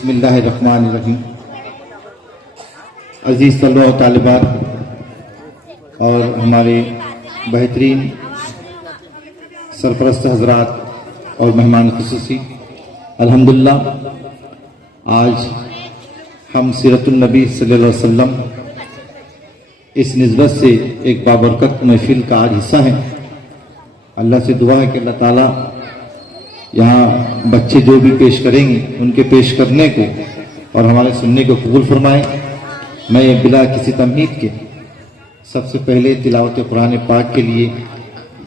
बिस्मिल्लाहिर्रहमानिर्रहीम। अजीज़ तलबा व तालिबात और हमारे बेहतरीन सरपरस्त हजरात और मेहमान खुसूसी, अल्हम्दुलिल्लाह आज हम सीरतुन नबी सल्लल्लाहु अलैहि वसल्लम इस निस्बत से एक बाबरकत महफिल का आज हिस्सा है। अल्लाह से दुआ है कि अल्लाह ताला यहाँ बच्चे जो भी पेश करेंगे उनके पेश करने को और हमारे सुनने को कबूल फरमाए। मैं बिला किसी तमहीद के सबसे पहले तिलावत कुरान पाक के लिए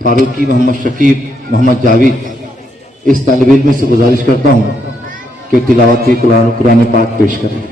फारूकी मोहम्मद शकीब मोहम्मद जावेद इस तालिब इल्म से गुजारिश करता हूँ कि तिलावत कुरान पाक पेश करें।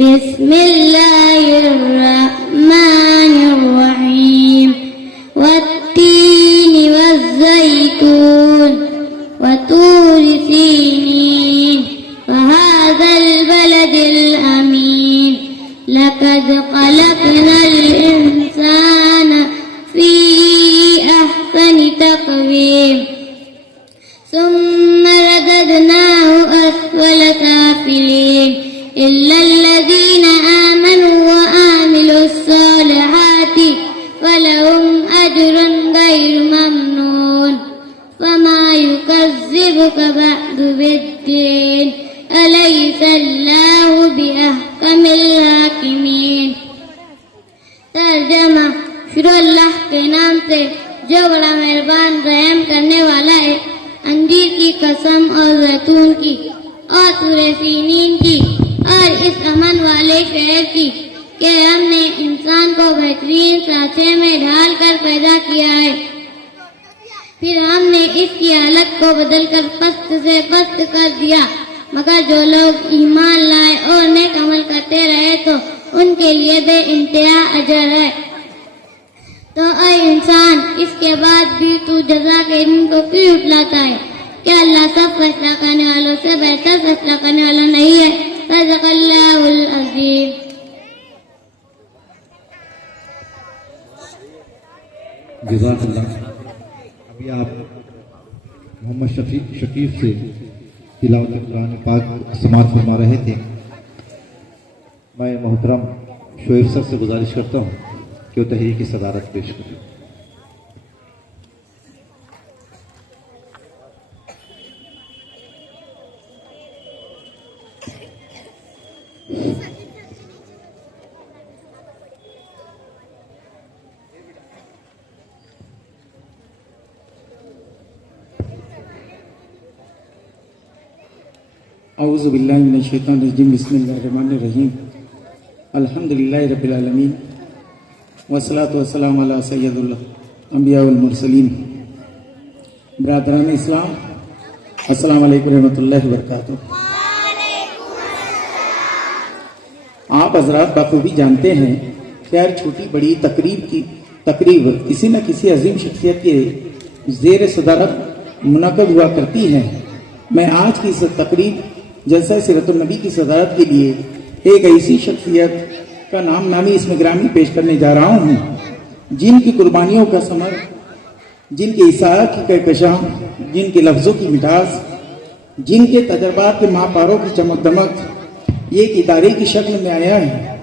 बिस्मिल्लाहिर्रहमानिर्रहीम। वत्तीन वज़्ज़ैतून वतूर सीनीन वहाज़ल बलदिल अमीन। लक़द ख़लक़नल इंसान फ़ी अहसनि तक़वीम सुम्मा रददनाहु अस्फ़ल साफ़िलीन। इल्लल्लज़ीना आमनू व आमिलुस्सालिहाति फ़लहुम अज्रुन गैरु ममनून। फ़मा युकज़्ज़िबुका बअदु बिद्दीन। अलैसल्लाहु बिअहकमिल हाकिमीन। तर्जमा। शुरू अल्लाह के नाम से जो बड़ा मेहरबान रहम करने वाला है। अंजीर की कसम और जैतून की और सूरह सीनीन की और इस अमन वाले शहर की कि हमने इंसान को बेहतरीन सांचे में ढाल कर पैदा किया है, फिर हमने इसकी हालत को बदलकर पस्त से पस्त कर दिया। मगर जो लोग ईमान लाए और नेक अमल करते रहे तो उनके लिए बेइंतहा अजर है। तो ऐ इंसान, इसके बाद भी तू जज़ा के दिन को क्यों उठलाता है? क्या अल्लाह सब फैसला करने वालों से बेहतर फैसला करने वाला नहीं है? सदक़ल्लाहुल अज़ीम। जज़ाकल्लाह। अभी आप मोहम्मद शकीब से तिलावत कुरान पाक समाअत फरमा रहे थे। मैं मोहतरम शोएब सर से गुजारिश करता हूँ कि वो तहरीर की सदारत पेश करें। औज़ु बिल्लाहि मिनश शैतानिर रजीम। बिस्मिल्लाहिर्रहमानिर्रहीम। अल्हम्दुलिल्लाहि रब्बिल आलमीन वस्सलातु वस्सलामु अला सय्यिदिल अंबिया वल मुरसलीन। ब्रादरान इस्लाम, अस्सलामु अलैकुम रहमतुल्लाहि व बरकातुहू। आप हजरात बखूबी जानते हैं कि हर छोटी बड़ी तकरीब किसी न किसी अजीम शख्सियत के जेर सदारत मुनक़द हुआ करती है। मैं आज की इस तकरीब जलसा सीरतुन नबी की सदारत के लिए एक ऐसी शख्सियत का नामी इसमें ग्रामी पेश करने जा रहा हूँ, जिनकी कुर्बानियों का समर, जिनके इशारा की कहकशां, जिनके लफ्ज़ों की मिठास, जिनके तजर्बात के महापारों की चमक दमक एक इदारे की शक्ल में आया है।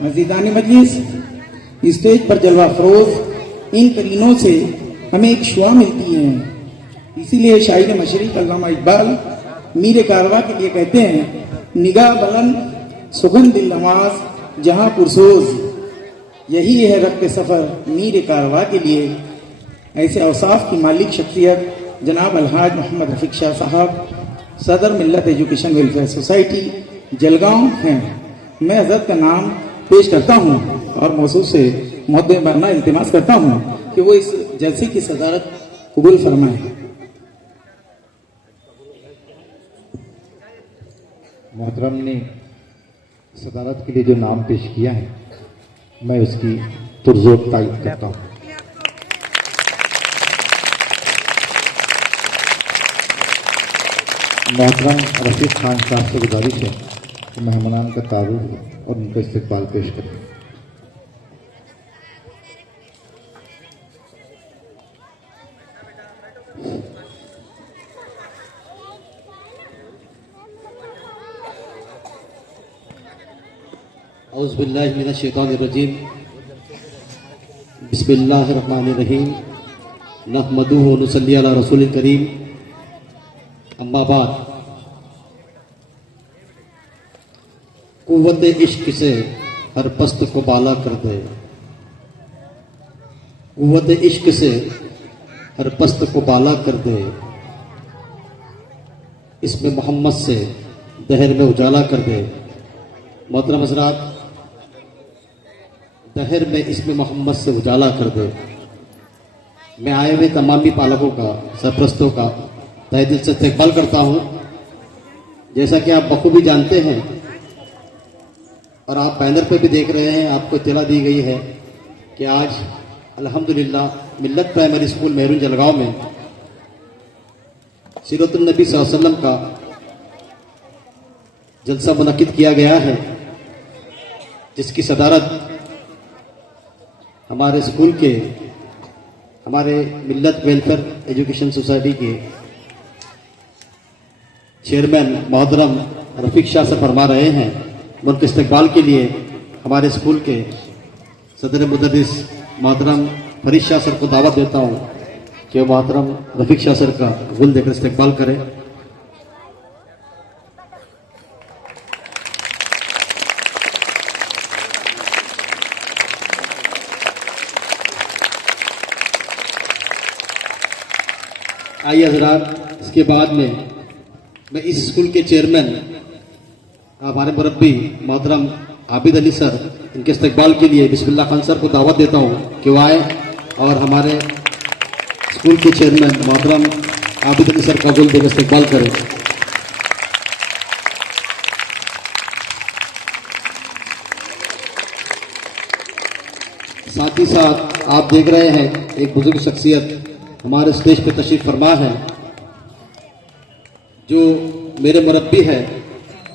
मज़ीदान मजलिस, स्टेज पर जलवा फरोज इन करीनों से हमें एक शुआ मिलती है। इसीलिए शायर मशरिक़ अल्लामा इकबाल मीर कारवा के लिए कहते हैं, निगाह बुलंद सुगन दिल नवाज जहां पुरसोज, यही है रक्त सफ़र मीर कारवा के लिए। ऐसे औसाफ की मालिक शख्सियत जनाब अलहाज मोहम्मद रफ़ीक शाह साहब, सदर मिल्लत एजुकेशन वेलफेयर सोसाइटी जलगांव हैं। मैं हज़रत का नाम पेश करता हूँ और मौजूद से मुद्दे इल्तिमास करता हूँ कि वो इस जलसे की सदारत कबूल फरमाए। मोहतरम ने सदारत के लिए जो नाम पेश किया है, मैं उसकी पुरजोर तारीफ करता हूँ। मोहतरम रफीक खान साहब से गुजारिश है कि मेहमानान का तारुफ और उनका इस्तकबाल पेश करें। औज़ुबिल्लाहि मिनश्शैतानिर्रजीम बिस्मिल्लाहिर्रहमानिर्रहीम नहमदुहु व नुसल्ली अला रसूलिल करीम अम्मा बाद। कुव्वत इश्क से हर पस्त को बाला कर दे, कुव्वत इश्क से हर पस्त को बाला कर दे, इसमें मोहम्मद से दहर में उजाला कर दे। मोहतरम हज़रात, दहर में इसमें मोहम्मद से उजाला कर दे। मैं आए हुए तमामी पालकों का, सरप्रस्तों का तहे दिल से इस्तकबाल करता हूँ। जैसा कि आप बखूबी जानते हैं और आप बैनर पे भी देख रहे हैं, आपको इत्तला दी गई है कि आज अल्हम्दुलिल्लाह मिल्लत प्राइमरी स्कूल मेहरून जलगांव में सीरतुन नबी सल्लल्लाहु अलैहि वसल्लम का जलसा मुनक्किद किया गया है, जिसकी सदारत हमारे स्कूल के, हमारे मिल्लत वेलफेयर एजुकेशन सोसाइटी के चेयरमैन मोहतरम रफीक शाह से फरमा रहे हैं। मैं उनके इस्तकबाल के लिए हमारे स्कूल के सदर मुदर्रिस मोहतरम फरीद शाह सर को दावत देता हूँ कि वो मोहतरम रफीक शाह सर का गुल देकर इस्तकबाल करें। आइए हज़रात, इसके बाद में मैं इस स्कूल के चेयरमैन हमारे मुरब्बी मोहतरम आबिद अली सर, इनके इस्तकबाल के लिए बिस्मिल्लाह खान सर को दावत देता हूँ कि वो आए और हमारे स्कूल के चेयरमैन मोहतरम आबिद अली सर का गुल देकर इस्तकबाल करें। साथ ही साथ आप देख रहे हैं एक बुजुर्ग शख्सियत हमारे स्टेज पे तशरीफ फरमा है, जो मेरे मुरब्बी है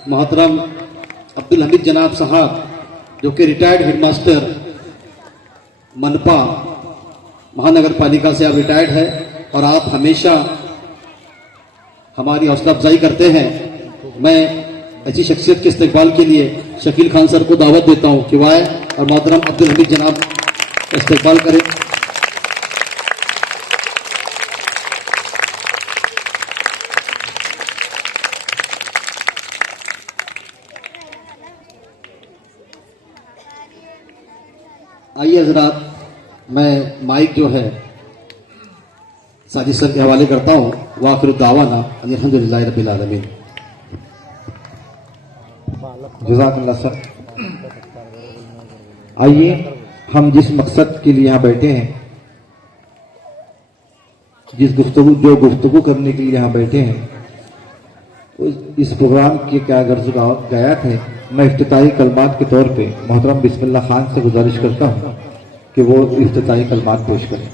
मोहतरम अब्दुल हमीद जनाब साहब, जो कि रिटायर्ड हेडमास्टर मनपा महानगर पालिका से आप रिटायर्ड है और आप हमेशा हमारी हौसला अफजाई करते हैं। मैं ऐसी शख्सियत के इस्तकबाल के लिए शकील खान सर को दावत देता हूँ कि वह आए और मोहतरम अब्दुल हमीद जनाब का इस्तकबाल करें। आइए हजरात, मैं माइक जो है साजिद सर के हवाले करता हूँ। वाखिर दावाना अल्हम्दुलिल्लाहि रब्बिल आलमीन। जज़ाकल्लाह सर। आइए, हम जिस मकसद के लिए यहाँ बैठे हैं, जो गुफ्तगू करने के लिए यहाँ बैठे हैं, इस प्रोग्राम के क्या गर्ज गायत है, मैं इफ्तिताई कलमात के तौर पे मोहतरम बिस्मिल्लाह खान से गुजारिश करता हूँ कि वो इफ्तिताई कलमात पेश करें।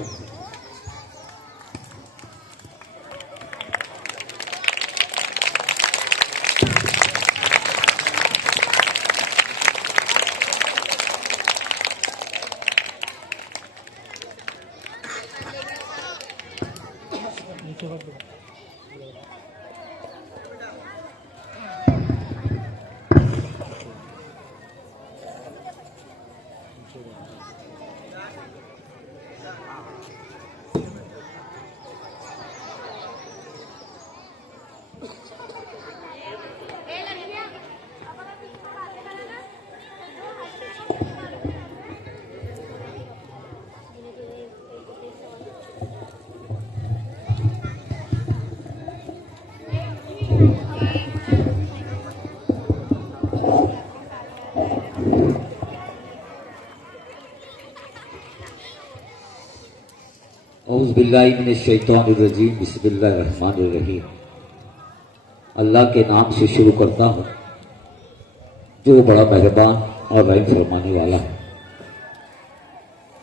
औज़ुबिल्लाहि मिनश्शैतानिर्रजीम बिस्मिल्लाहिर्रहमानिर्रहीम। अल्लाह के नाम से शुरू करता हूँ। जो बड़ा मेहरबान और रहम फरमाने वाला है।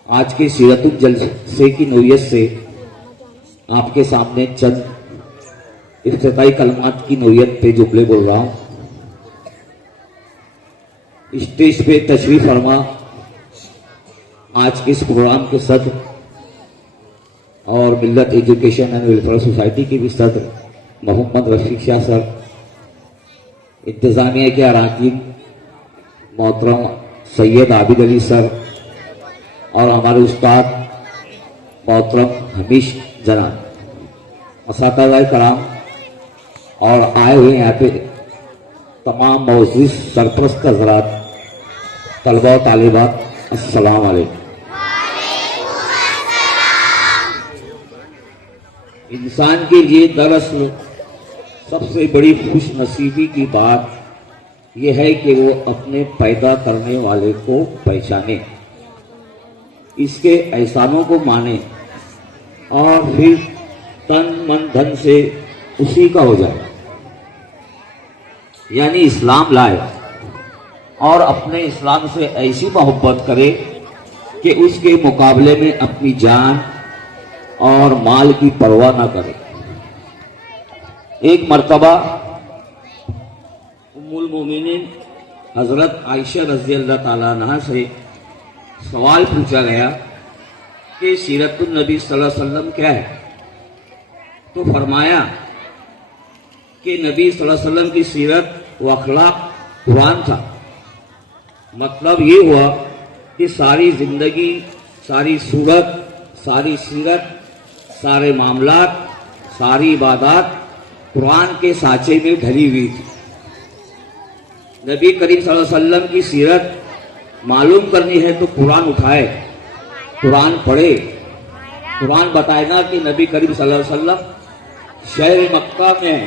आज के सीरतुल जलसे की नोयत से आपके सामने चंद इफ्तिताई कलमात की नोयत पे जुमले बोल रहा हूं। स्टेज पे तशरीफ फरमा आज के इस प्रोग्राम के सदर और मिल्लत एजुकेशन एंड वेलफेयर सोसाइटी के भी सदर मोहम्मद रफीक शाह सर, इंतजामिया के अराकीन मोहतरम सैयद आबिद अली सर और हमारे उस्ताद मोहतरम हमीश जनाब, असातिज़ाए कराम और आए हुए यहाँ पे तमाम मौजूद सरपरस्त हज़रात, तलबा और तालिबात, अस्सलाम वालेकुम। इंसान के लिए दरअसल सबसे बड़ी खुश नसीबी की बात यह है कि वो अपने पैदा करने वाले को पहचाने, इसके एहसानों को माने और फिर तन मन धन से उसी का हो जाए, यानी इस्लाम लाए और अपने इस्लाम से ऐसी मोहब्बत करे कि उसके मुकाबले में अपनी जान और माल की परवाह ना करे। एक मर्तबा उम्मुल मोमिनीन हजरत आयशा रज़ी अल्लाह ताला अन्हा से सवाल पूछा गया कि सीरतुन नबी सल्लल्लाहु अलैहि वसल्लम क्या है, तो फरमाया कि नबी सल्लल्लाहु अलैहि वसल्लम की सीरत व अखलाक कुरान था। मतलब ये हुआ कि सारी जिंदगी, सारी सूरत, सारी सीरत, सारे मामलात, सारी इबादत कुरान के साँचे में ढली हुई थी। नबी करीम सल्लल्लाहु अलैहि वसल्लम की सीरत मालूम करनी है तो कुरान उठाए, कुरान पढ़े, कुरान बताएगा कि नबी करीम सल्लल्लाहु अलैहि वसल्लम शहर मक्का में है।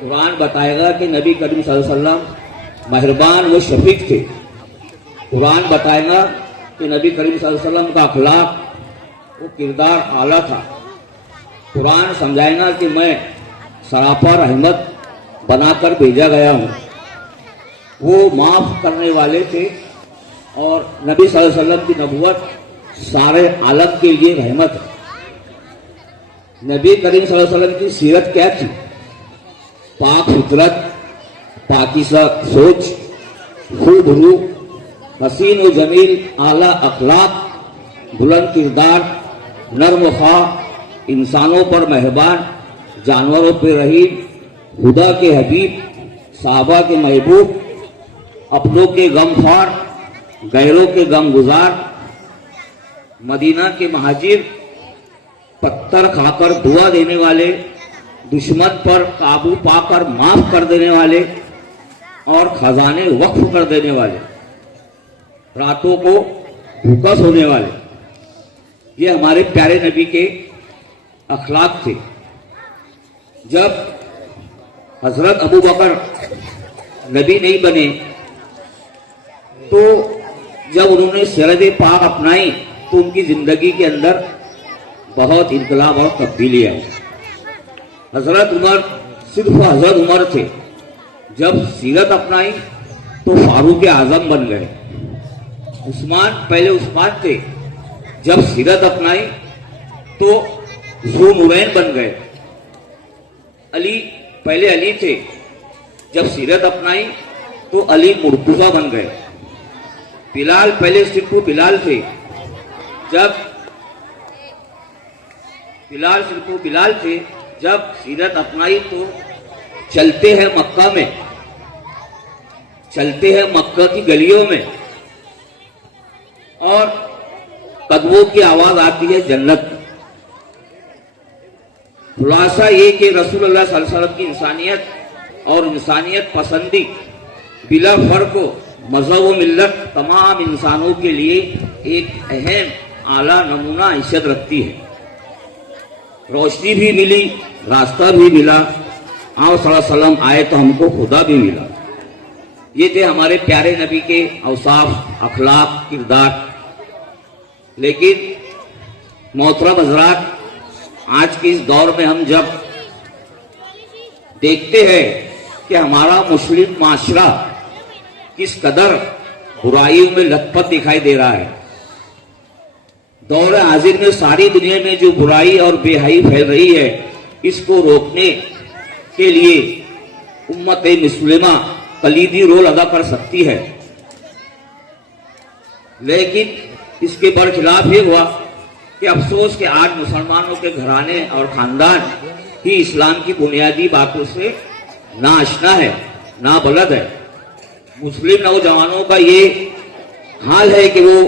कुरान बताएगा कि नबी करीम सल्लल्लाहु अलैहि वसल्लम मेहरबान व शफीक थे। कुरान बताएगा कि नबी करीम सल्लल्लाहु अलैहि वसल्लम का अखलाक वो किरदार आला था। कुरान समझाएगा कि मैं सरापा रहमत बनाकर भेजा गया हूँ। वो माफ करने वाले थे और नबी सल्लल्लाहु अलैहि वसल्लम की नबुवत सारे आलम के लिए रहमत है। नबी करीम सल्लल्लाहु अलैहि वसल्लम की सीरत क्या थी? पाक फितरत, पाकीज़ा सोच, खूब रूह, हसीन व जमील, आला अखलाक, बुलंद किरदार, नर्म ख्वा, इंसानों पर मेहरबान, जानवरों पर रहीम, खुदा के हबीब, साहबा के महबूब, अपनों के गमख्वार, गैरों के गम गुजार, मदीना के महाजिर, पत्थर खाकर दुआ देने वाले, दुश्मन पर काबू पाकर माफ कर देने वाले और खजाने वक्फ कर देने वाले, रातों को भूखा सोने वाले, ये हमारे प्यारे नबी के अखलाक थे। जब हजरत अबू बकर नबी नहीं बने तो जब उन्होंने सिरत पाक अपनाई तो उनकी जिंदगी के अंदर बहुत इनकलाब और तब्दीली आई। हजरत उमर सिर्फ हजरत उमर थे, जब सीरत अपनाई तो फारूक आजम बन गए। उस्मान पहले उस्मान थे, जब सीरत अपनाई तो ज़ुनूरैन बन गए। अली पहले अली थे, जब सीरत अपनाई तो अली मुर्तज़ा बन गए। बिलाल पहले सिर्फ बिलाल थे, जब बिलाल थे, जब सीरत अपनाई तो चलते हैं मक्का में, चलते हैं मक्का की गलियों में और कदमों की आवाज आती है जन्नत। खुलासा ये कि रसूलुल्लाह सल्लल्लाहु अलैहि वसल्लम की इंसानियत और इंसानियत पसंदी बिला फर्क मजहब व मिल्लत तमाम इंसानों के लिए एक अहम आला नमूना हैसियत रखती है। रोशनी भी मिली, रास्ता भी मिला, आप सल्लल्लाहु अलैहि वसल्लम आए तो हमको खुदा भी मिला। ये थे हमारे प्यारे नबी के औसाफ, अखलाक, किरदार। लेकिन मोहतरम हज़रात, आज के इस दौर में हम जब देखते हैं कि हमारा मुस्लिम माशरा किस कदर बुराइयों में लथपथ दिखाई दे रहा है। दौर हाजिर में सारी दुनिया में जो बुराई और बेहयाई फैल रही है, इसको रोकने के लिए उम्मत मुस्लिमा कलीदी रोल अदा कर सकती है। लेकिन इसके बरखिलाफ ये हुआ कि अफसोस कि आज मुसलमानों के घराने और खानदान ही इस्लाम की बुनियादी बातों से ना आशना है, ना बलद है। मुस्लिम नौजवानों का ये हाल है कि वो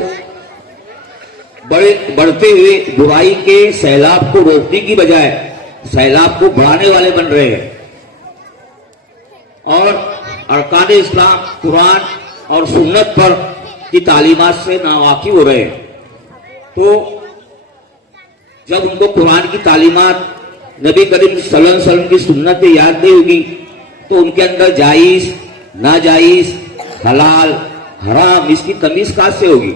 बढ़ते हुए बुराई के सैलाब को रोकने की बजाय सैलाब को बढ़ाने वाले बन रहे हैं और अरकान इस्लाम, कुरान और सुन्नत पर की तालीमात से नावाकिफ हो रहे हैं। तो जब उनको कुरान की तालीमात, नबी करीम सल्लल्लाहु अलैहि वसल्लम की सुन्नतें याद नहीं होगी तो उनके अंदर जायज, नाजायज, हलाल, हराम इसकी तमीज कहां से होगी।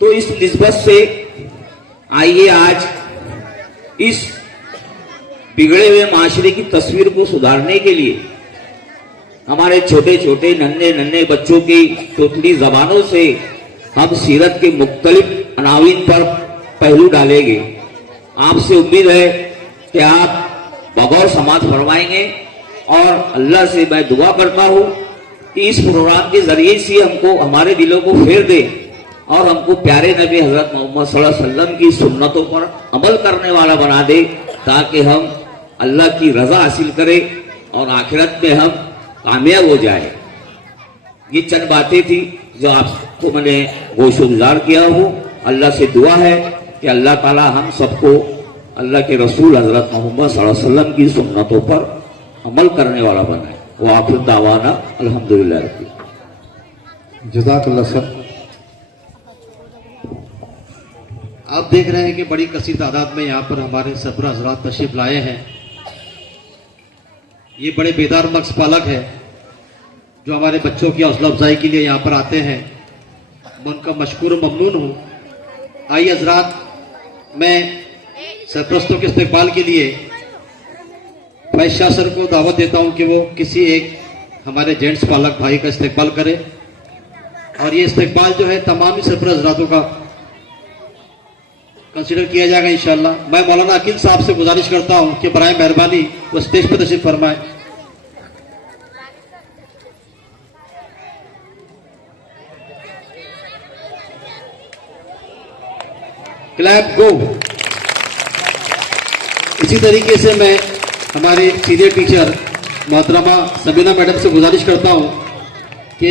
तो इस निस्बत से आइए आज इस बिगड़े हुए माशरे की तस्वीर को सुधारने के लिए हमारे छोटे छोटे नन्हे नन्हे बच्चों की तोतली जबानों से हम सीरत के मुख्तलिफ अनावीन पर पहलू डालेंगे। आपसे उम्मीद है कि आप बगौर समात फरमाएंगे और अल्लाह से मैं दुआ करता हूँ कि इस प्रोग्राम के जरिए से हमको, हमारे दिलों को फेर दे और हमको प्यारे नबी हजरत मोहम्मद सल्लल्लाहु अलैहि वसल्लम की सुन्नतों पर अमल करने वाला बना दे, ताकि हम अल्लाह की रजा हासिल करें और आखिरत में हम कामयाब हो जाए। ये चंद बातें थी जो आपको मैंने गोशोगुजार किया हूँ। अल्लाह से दुआ है कि अल्लाह ताला हम सबको अल्लाह के रसूल हजरत मोहम्मद सल्लल्लाहु अलैहि वसल्लम की सुन्नतों पर अमल करने वाला बनाए। वो आखिर दावाना अल्हम्दुलिल्लाह। जज़ाकल्लाह सर। आप देख रहे हैं कि बड़ी कसीर तादाद में यहाँ पर हमारे सरबराह हज़रात तशरीफ लाए हैं। ये बड़े बेदार मक्स पालक है जो हमारे बच्चों की हौसला अफजाई के लिए यहाँ पर आते हैं। मैं उनका मशकूर ममनून हूँ। आइए हज़रात, मैं सरपरस्तों के इस्तेकबाल के लिए फैज शाह सर को दावत देता हूँ कि वो किसी एक हमारे जेंट्स पालक भाई का इस्तेकबाल करे और ये इस्तेकबाल जो है तमाम ही सरपरस्त हज़रातों का कंसिडर किया जाएगा इंशाअल्लाह। मैं मौलाना अकील साहब से गुजारिश करता हूं कि बराए मेहरबानी वो स्टेज पर तशरीफ फरमाए। क्लैप गो। इसी तरीके से मैं हमारे सीनियर टीचर मोहतरमा सबीना मैडम से गुजारिश करता हूं कि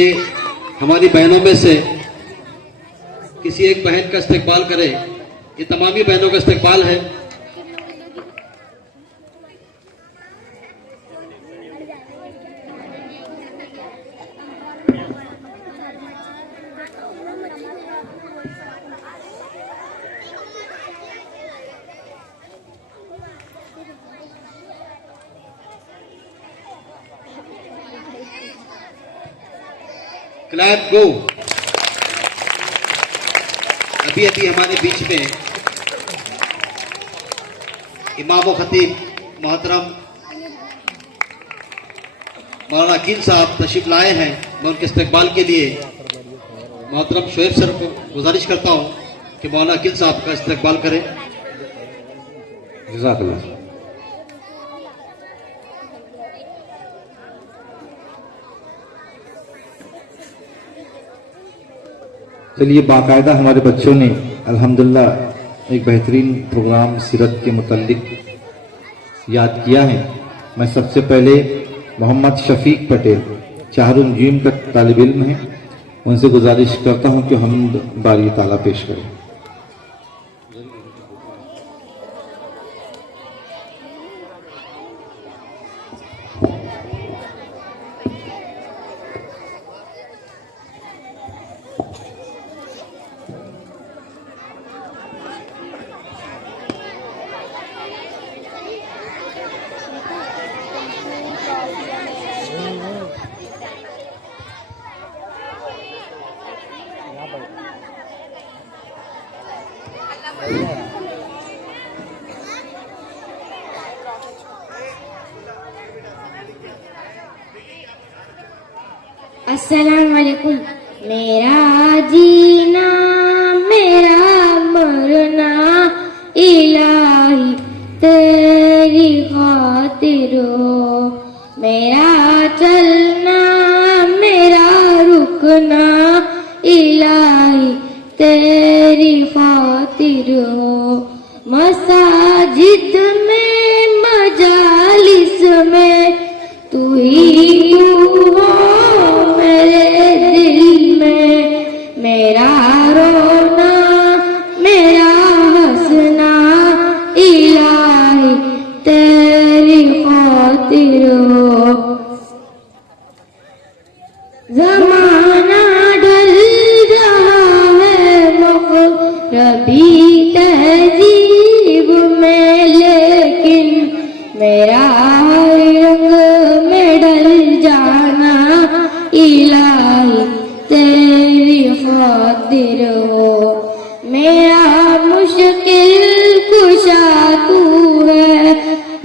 हमारी बहनों में से किसी एक बहन का इस्तेकबाल करें। ये तमामी बहनों का इस्तेकबाल है। क्लैप गो। अभी अभी हमारे बीच में इमाम खतीब मोहतरम मौलाना अकील साहब तशरीफ लाए हैं। मैं उनके इस्तेकबाल के लिए मोहतरम शोएब सर को गुजारिश करता हूं कि मौलाना अकील साहब का इस्तेकबाल करें। जज़ाकल्लाह। चलिए, बाकायदा हमारे बच्चों ने अल्हम्दुलिल्लाह एक बेहतरीन प्रोग्राम सीरत के मुतल्लिक याद किया है। मैं सबसे पहले मोहम्मद शफीक पटेल चाहरुंजीम का तालिब इल्म है, उनसे गुजारिश करता हूं कि हम बारी ताला पेश करें। अस्सलाम वालेकुम। मेरा जीना मेरा मरना इलाही तेरी खातिर हो, मेरा चलना मेरा रुकना इलाही तेरी खातिर हो। मसाजिद में मजालिस में तू ही तू हो मेरे दिल में, मेरा रोना मेरा हंसना इलाही तेरी खातिर हो। ज़माना ढल रहा है मग़रिबी तहज़ीब में, लेकिन मेरा रंग में ढल जाना इलाही तेरी खातिर हो। मेरा मुश्किल कुशा तू है,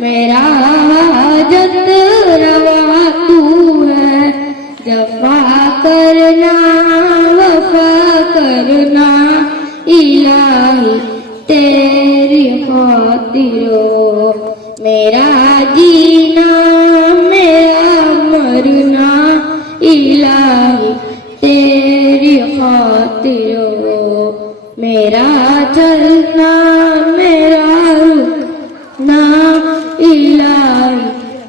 मेरा हाजत रवा तू है। जफा करना वफा करना इलाही तेरी खातिर हो। मेरा जीना मेरा मरना इलाही तेरी खातिर हो, मेरा चलना मेरा रुकना इलाही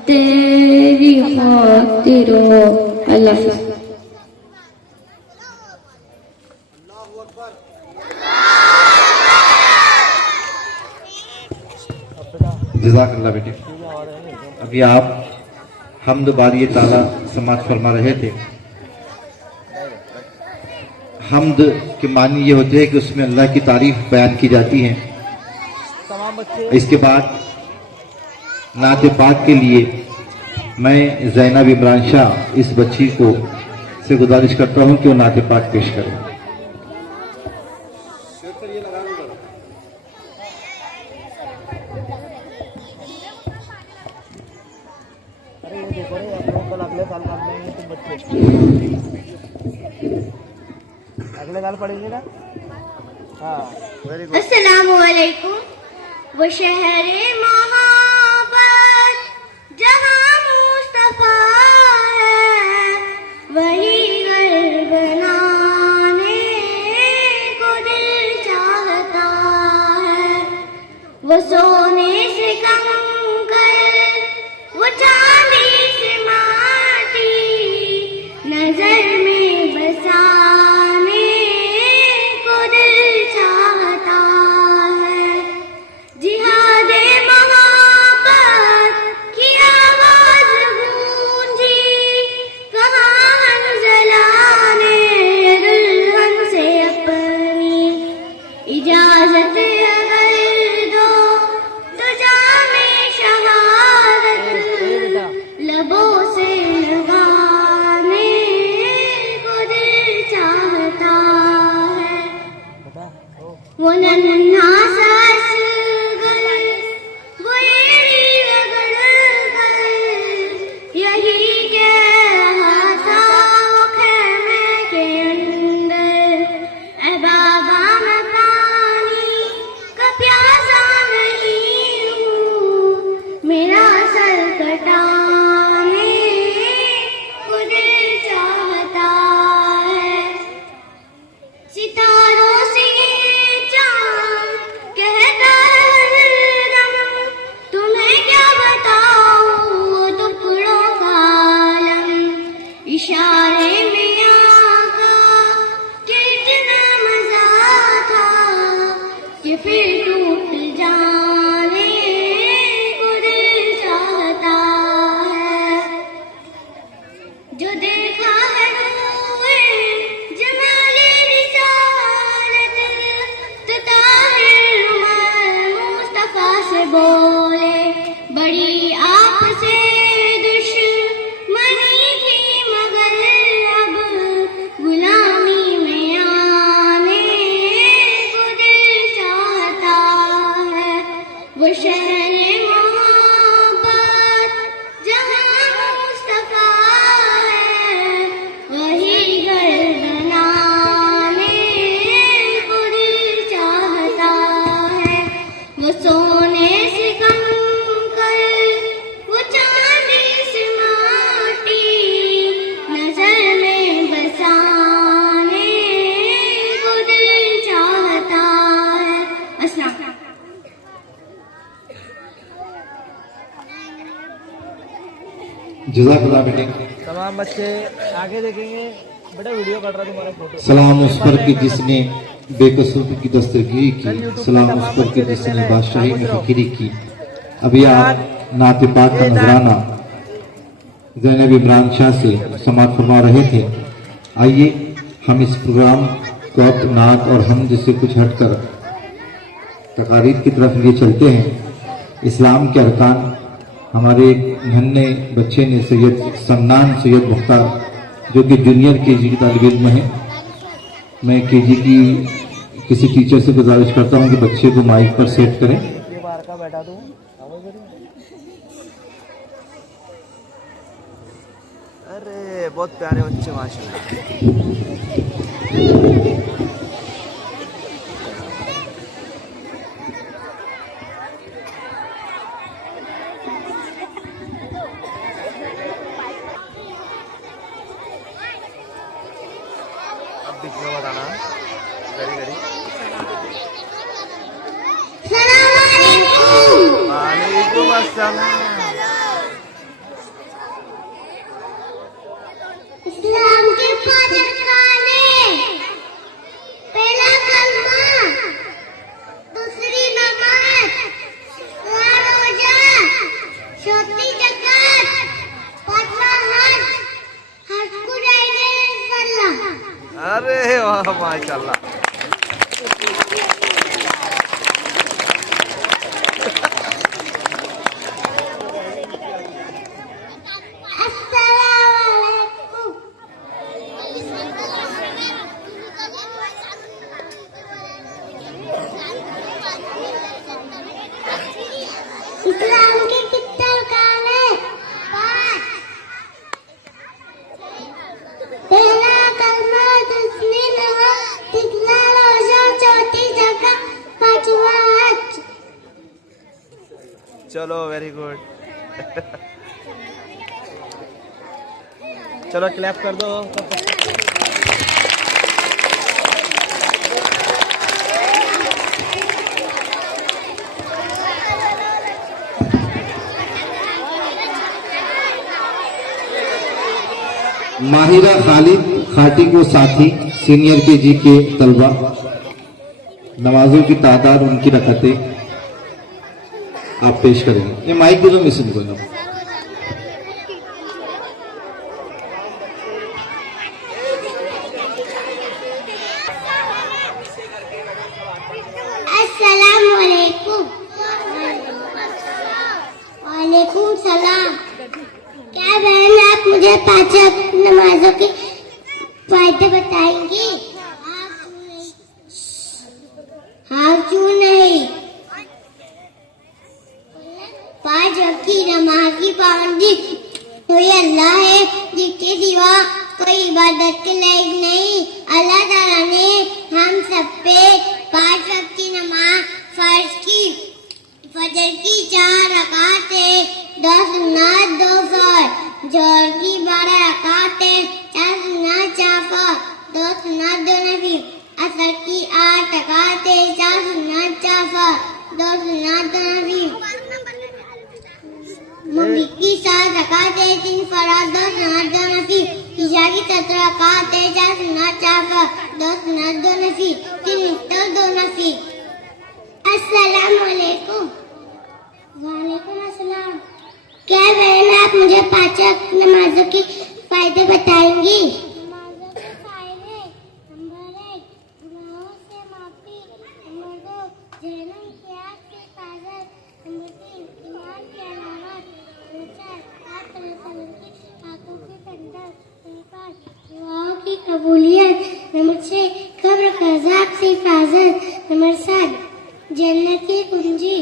तेरी खातिर हो। अल्लाह हाफ़िज़। जज़ाकल्लाह बेटे। अभी आप हम्द बारी ताला समाज फरमा रहे थे। हम्द के मानी ये होते हैं कि उसमें अल्लाह की तारीफ बयान की जाती है। इसके बाद नात पाक के लिए मैं ज़ैनब इमरान शाह इस बच्ची को से गुजारिश करता हूँ कि वो नात पाक पेश करें। अगले साल पढ़ेंगे ना। हाँ, वेरी गुड। अस्सलामु अलैकुम। वो शहरे मोहब्बत जहाँ मुस्तफा है, वही घर बनाने को दिल चाहता है। वो सोने से कम कर वो चांदी से माटी नजर में बसाने को दिल चाहता है। जिहादे महा जज़ाकल्लाह बेटे। तमाम बच्चे आगे देखेंगे। बेटा वीडियो कट रहा तुम्हारा फोटो। सलाम उस पर कि जिसने बेकसूर की दस्तगीरी की, सलाम उस पर कि जिसने बादशाही में फकीरी की। अभी आप नाते पाक का नजराना ज़ैनब इमरान शाह से समाअत फरमा रहे थे। आइए हम इस प्रोग्राम को अब नात और हम जिससे कुछ हटकर तकारीर की तरफ लिए चलते हैं। इस्लाम के अरकान हमारे नन्हे बच्चे ने सैयद सन्नान सैयद मुख्तार जो कि जूनियर केजी की तालिब इल्म है। मैं केजी की किसी टीचर से गुजारिश करता हूं कि बच्चे को माइक पर सेट करें। ये बाहर का बैठा दूं। अरे बहुत प्यारे बच्चे माशाल्लाह। अब दिखने बताना करी करी। वालेकुम अस्सलाम। इस्लाम के फादर खाने पहला कलमा, दूसरी नमाज, रोजा, चौथी ज़कात, पांचवा हज, हज को जाएंगे इंशाअल्लाह। अरे वाह माशाल्लाह। इस्लाम के कितने अरकान हैं? 5। पहला कलमा, दूसरी नमाज, तीसरा रोजा, चौथी ज़कात, पांचवा हज। चलो वेरी गुड। चलो क्लैप कर दो। माहिरा खालिद खाटी को साथी सीनियर केजी के तलबा, नमाजों की तादाद उनकी रकतें आप पेश करेंगे। ये माइक दे दो मिसिंग को ना। अस्सलामु अलैकुम। वालेकुम सलाम। क्या बहन आप मुझे 5 वक्त नमाजों के फायदे बताएंगी? हाँ क्यों नहीं। 5 वक्त की नमाज की पाबंदी कोई अल्लाह है जिसके सिवा कोई इबादत के लायक नहीं। अल्लाह ताला ने हम सब पे 5 वक्त की नमाज फर्ज की। फजर की 4 रकातें, 10 सुन्नत, 2 फर्ज। जोहर की 12 रकातें, 4 सुन्नत, 4 फर्ज, 2 सुन्नत, 2 नफिल। असर की 8 रकातें, 4 सुन्नत, 4 फर्ज, 2 सुन्नत, 2 नफिल। मगरिब की 7 रकातें, 3 फर्ज, 2 सुन्नत, 2 नफिल। इशा की 17 रकातें, 4 सुन्नत, 4 फर्ज, 2 सुन्नत, 2 नफिल, 3 मुफ्तल, 2 नफिल। अस्सलाम वालेकुम। वालेकुम अस्सलाम। क्या बहन आप मुझे 5 वक्त नमाजों के फायदे बताएंगी? नमाजों के फायदे नंबर 1 गुनाहों से माफी, नंबर 2 जहन्नम की आग से हिफाजत, नंबर 3 ईमान की अलामत, नंबर 4 आप की आंखों की ठंडक, नंबर 5 दुआओं की कबूलियत, नंबर 6 कब्र के अज़ाब से हिफाजत, नंबर 7 जन्नत की कुंजी।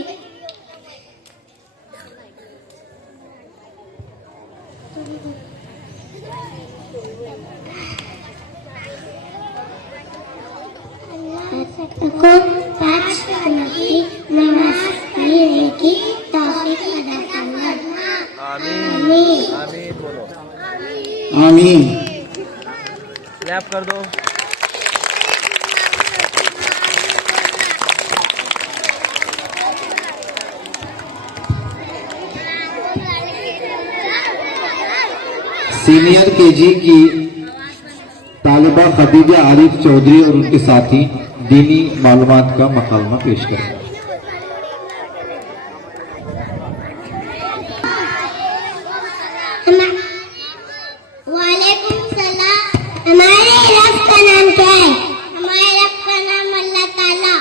को 5 नमाज पढ़ने की तौफीक अता फरमाए। आमीन। आमीन बोलो। आमीन। क्लैप कर दो। सीनियर केजी की तालिबा खदीजा आरिफ चौधरी और उनके साथी दीनी मालूमात का मकालमा पेश करें। वालेकुम सलाम। हमारे रब का नाम क्या है? हमारे रब का नाम अल्लाह ताला।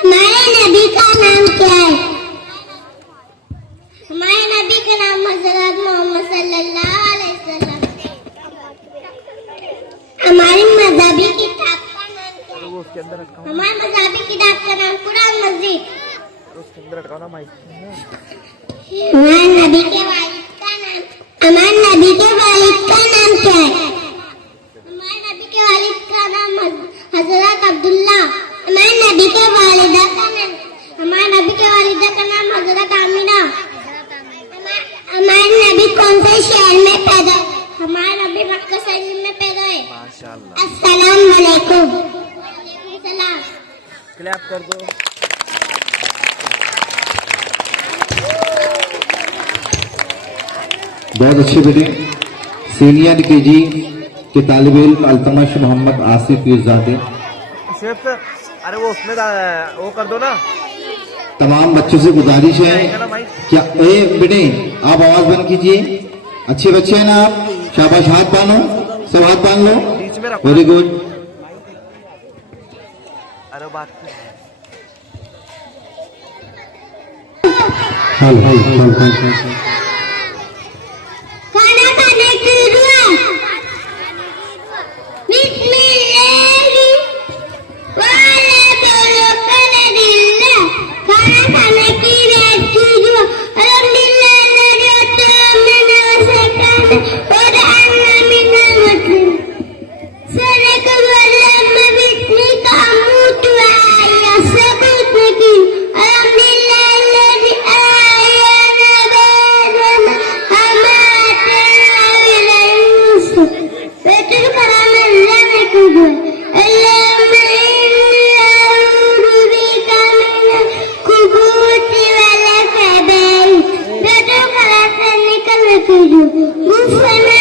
हमारे नबी का नाम क्या है? हमारे नबी का नाम हजरत मोहम्मद सल्लल्लाहु अलैहि वसल्लम। हमारी मजहबी किताब का नाम क्या है? हमारे मजहबी किताब का नाम कुरान मजीद। हमारे नबी के वालिद का नाम हमारे नबी के वालिद का नाम क्या है? हमारे नबी के वालिद का नाम हजरत अब्दुल्ला। हमारे नबी के वालिदा का नाम हमारे नबी के वालिदा का नाम हजरत आमिना। हमारे नबी कौन से शहर में पैदा? हमारे नबी मक्का शरीफ में पैदा है। अस्सलाम वालेकुम। वालेकुम सलाम। क्लैप कर दो। बहुत अच्छे बेटे। सीनियर केजी के तालिब इल्म अल्तमश मोहम्मद आसिफ पीरजादे। सिर्फ अरे वो उसमें वो कर दो ना। तमाम बच्चों से गुजारिश है क्या बेटे आप आवाज बंद कीजिए। अच्छे बच्चे हैं ना आप? शाबाश, हाथ बांधो, सब हाथ बांध लो। बीच में रखो। Very good. अरे बात खाना खाने की दुआ। बिस्मिल्लाहि वाला तवक्कलना। खाना खाने की बेहतरीन दुआ। अल्हम्दुलिल्लाह लज़ी अतमना वसकाना और अन्ना मिनल मुस्लिम। सनकल वल्लम बिस्मिका अमूत व अहया सबूत की। अल्हम्दुलिल्लाह लज़ी आयाना बैदमा अमातना इलैहि बेटर कराम अल्लाह में कुदो। अल्लाहुम्मा इन्नी अऊज़ु बिका मिनल खुबूति वल खबाइस। बेटर कराम से निकल कुदो। मुफना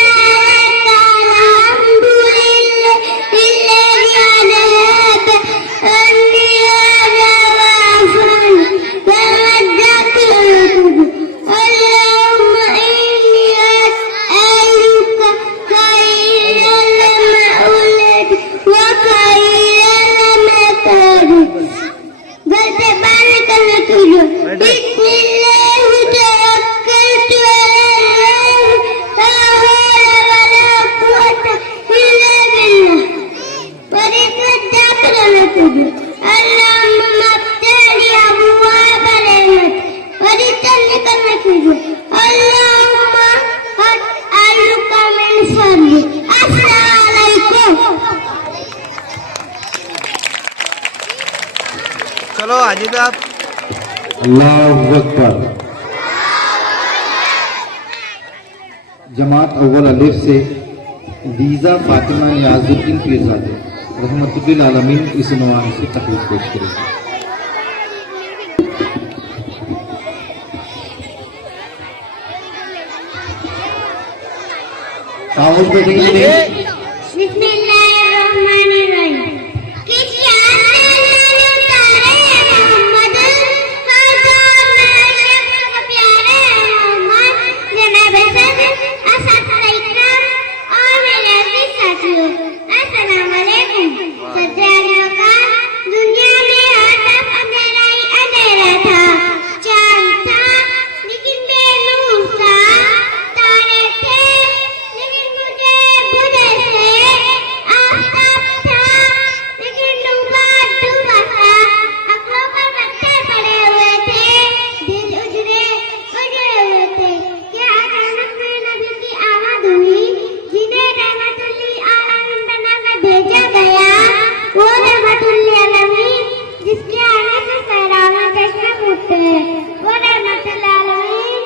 चलो आजिद आप। अल्लाहु अकबर। जमात अव्वल अलिफ से दीजा फातिमा नियाजुद्दीन पीरजादे रहमतुल्लिल आलमीन इस नवान से तकरीर पेश करेंगे। खामोश बैठेंगे। बिस्मिल्लाहिर्रहमानिर्रहीम। किस याद में अल्लाह ने उतारे हैं मोहम्मद। हर दौर में अशरफ का प्यारे हैं मोहम्मद। जनाब सद अस्सलाम अलैकुम और मेरे अजीज साथियों अस्सलाम वालेकुम। सज्जादों का दुनिया में हर तरफ अंधेरा ही अंधेरा था। चांद था लेकिन बेनूर था। तारे थे लेकिन मुझे बुझे थे। आफ्ताब था लेकिन डूबा डूबा था। आंखों पर पत्ते पड़े हुए थे। दिल उजड़े उजड़े हुए थे। क्या अचानक में नबी की आमद हुई जिन्हें रहमतुल्लिल आलमीन बनाकर भेजा गया। वो रहमतुल्लिल आलमीन जिसके आने से सहराना चश्मे फूटते हैं। वो रहमतुल्लिल आलमीन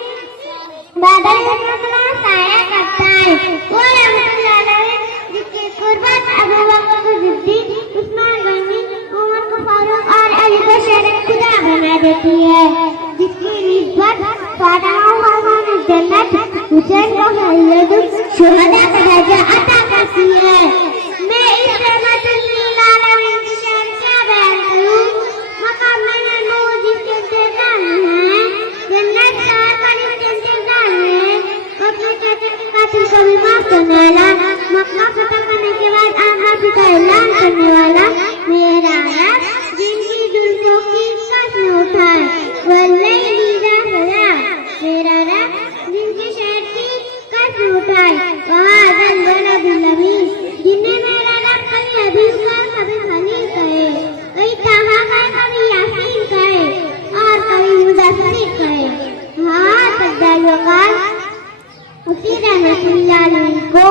बादल रहमतुल्लाह साया करता है। वो रहमतुल्लिल आलमीन जिसकी कुर्बत अबू बकर को सिद्दीक, उस्मान गनी, उमर को फारूक और अली को शेर खुदा बना देती है। जिसकी निस्बत फातिमा को जन्नत हुसैन को खैरियत शुहदा का दर्जा अता करती है। मैं इस रहमतुल लिल आलमीन की शान क्या बयान करूं। मकाम महमूद जिसके इंतजार में है, जन्नत का आसमान इसके इंतजार में है। अपने चाचा के कातिल को भी माफ करने वाला, मक्का फतह करने के बाद आज़ादी का ऐलान करने वाला मेरा रब, जिनकी जुल्फों की कसम उठाए वल्लैलि इज़ा सजा, मेरा रब जिनके शहर की कसम उठाए वहाज़ल बलदिल अमीन, जिन्हें मेरा रब कभी अबीब का कभी खलील कहे, कभी ताहा का कभी यासीन कहे और कभी मुदस्सिर कहे। हाँ तब्दील वकाल उसी रहमतुल्लाह अलैहि को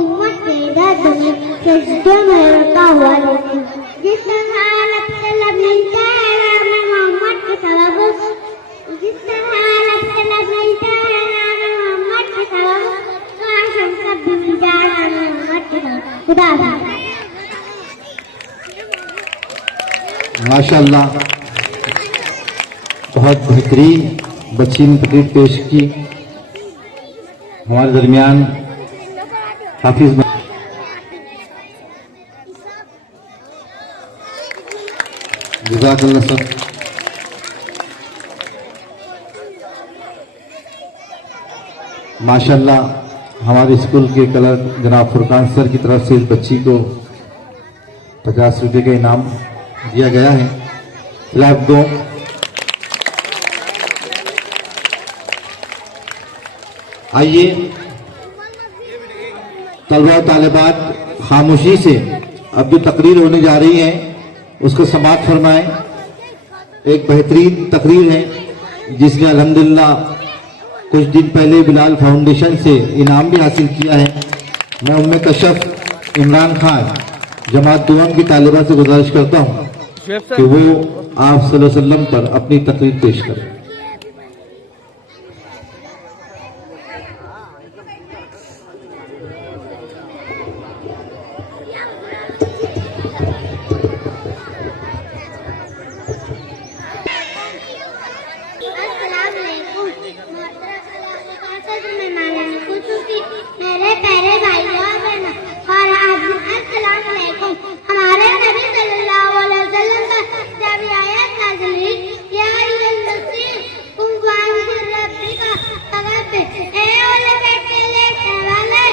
उम्मत के दर्द में सजदे में रोता हुआ देखूं। जिस तरह अलग तलब मिलता है राम मोहम्मद के सबब, जिस तरह अलग तलब मिलता है राम मोहम्मद के सबब, काश हम सब भी मिल जाए राम मोहम्मद के सबब। खुदा हाफ़िज़। माशाअल्लाह, बहुत बेहतरीन बच्ची ने तकरीर पेश की। हमारे दरमियान हाफिज जज़ाकल्लाह सर। माशाअल्लाह, हमारे स्कूल के कलर जनाब फुरकान सर की तरफ से इस बच्ची को 50 रुपये का इनाम दिया गया है। क्लास 2 आइए तलबा तालिबात खामोशी से अब जो तकरीर होने जा रही है उसको समाअत फरमाएं। एक बेहतरीन तकरीर है जिसने अल्हम्दुलिल्लाह कुछ दिन पहले बिलाल फाउंडेशन से इनाम भी हासिल किया है। मैं उम्मे कशफ इमरान खान जमात दुआम की तालिबा से गुजारिश करता हूँ कि वो आप सल्लल्लाहु अलैहि वसल्लम पर अपनी तकरीर पेश करें। मेरे प्यारे भाइयों और बहनों और अस्सलाम वालेकुम। हमारे नबी सल्लल्लाहु अलैहि वसल्लम पर जब ये आयत नाज़िल हुई, या अय्युहल मुज़्ज़िर कुम फ़अंज़िर रब्बिका फग़ब्बिर, ए ओले बैठे ले वाले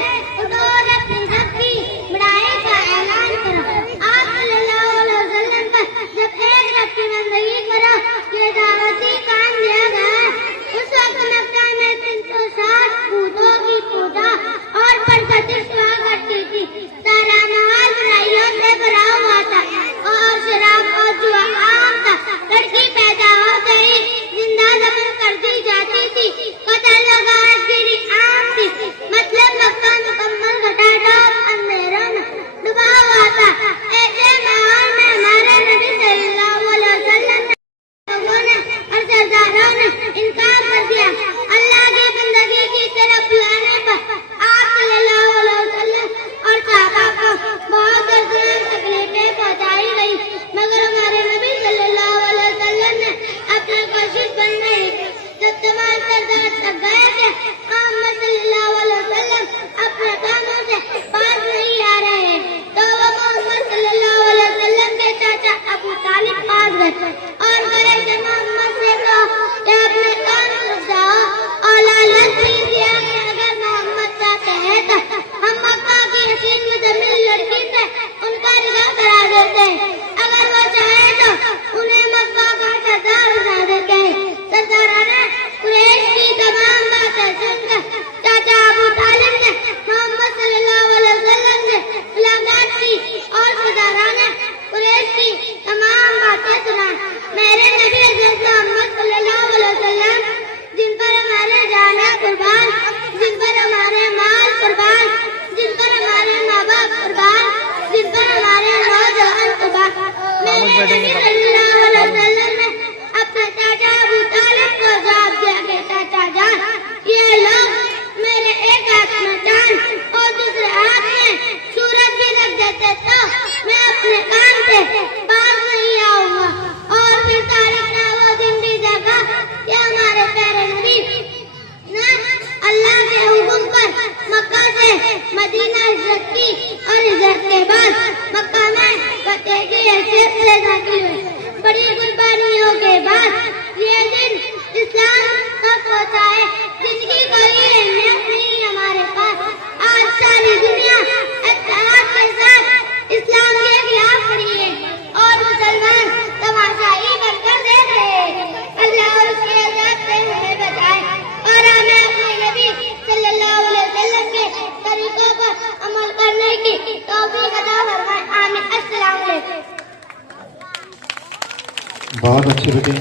बहुत अच्छे बेटे।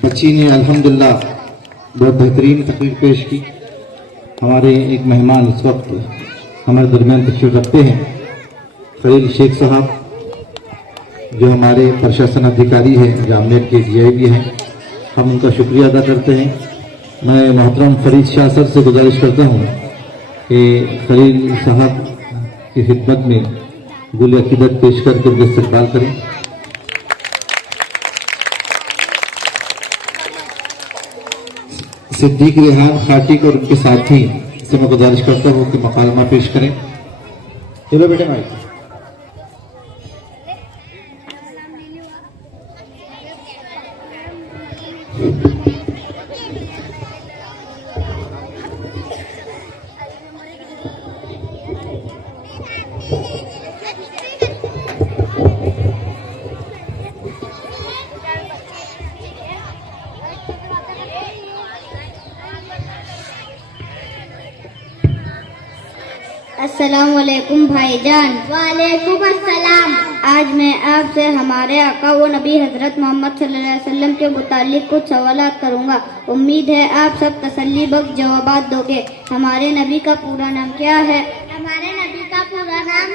बच्ची ने अल्हम्दुलिल्लाह बहुत बेहतरीन तकरीर पेश की। हमारे एक मेहमान इस वक्त हमारे दरमियान तशरीफ रखते हैं, खलील शेख साहब, जो हमारे प्रशासन अधिकारी हैं, जामनेर के DIB हैं। हम उनका शुक्रिया अदा करते हैं। मैं मोहतरम फरीद शाह सर से गुजारिश करता हूँ कि खलील साहब की खिदमत में गुल अकीदत पेश करके उनका इस्तकबाल करें। सिद्दीक रेहान खाटिक और उनके साथी से मैं गुजारिश करता हूँ कि मकालमा पेश करें। चलो बेटे माइक। अस्सलामुअलैकुम भाईजान। वालेकुम अस्सलाम। आज मैं आपसे हमारे आका व नबी हजरत मोहम्मद सल्लल्लाहु अलैहि वसल्लम के मुतालिक कुछ सवालात करूंगा। उम्मीद है आप सब तसल्ली बख्श जवाबात दोगे। हमारे नबी का पूरा नाम क्या है? हमारे नबी का पूरा नाम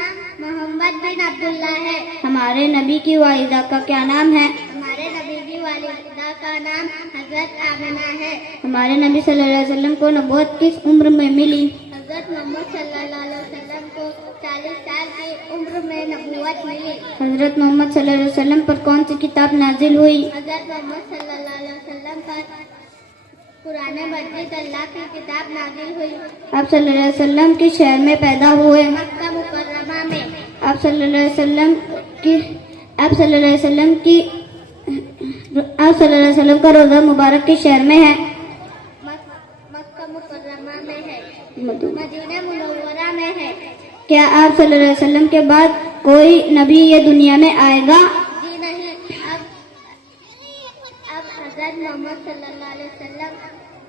मोहम्मद बिन अब्दुल्ला है। हमारे नबी की वालिदा का क्या नाम है? हमारे नबी की वालिदा का नाम हजरत आमिना है। हमारे नबी सल्लल्लाहु अलैहि वसल्लम को नबूवत किस उम्र में मिली? हजरत मोहम्मद सल्लल्लाहु अलैहि वसल्लम को 40 साल की उम्र में नबूवत मिली। हजरत मोहम्मद सल्लल्लाहु अलैहि वसल्लम पर कौन सी किताब नाजिल हुई? हजरत मोहम्मद सल्लल्लाहु अलैहि वसल्लम पर कुरान मजीद अल्लाह की किताब नाजिल हुई। आप सल्लल्लाहु अलैहि वसल्लम किस शहर में पैदा हुए? मक्का मुकर्रमा में। आप सल्लल्लाहु अलैहि वसल्लम का रोजा मुबारक किस शहर में है? मक्का मुकर्रमा में है। मदीना मुनव्वरा में है। क्या आप सल्लल्लाहु अलैहि वसल्लम के बाद कोई नबी ये दुनिया में आएगा? जी नहीं। अब हजरत मोहम्मद सल्लल्लाहु अलैहि वसल्लम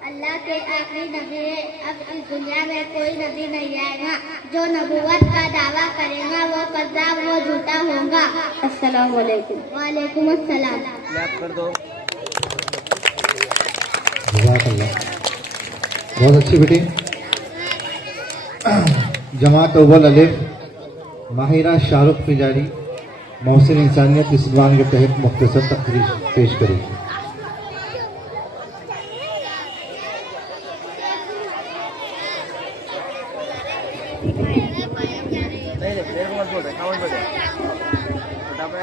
अल्लाह के आखिरी नबी है। अब इस दुनिया में कोई नबी नहीं आएगा। जो नबूवत का दावा करेगा वो कज़्ज़ाब, वो झूठा होगा। अस्सलाम वालेकुम। वालेकुम अस्सलाम। क्लैप कर दो। जज़ाकल्लाह। बहुत अच्छी बेटी। जमात अव्वल अलिफ माहिरा शाहरुख पिजारी मोहसिन इंसानियत इस ईमान के तहत मुख्तसर तकरीर पेश करेगी।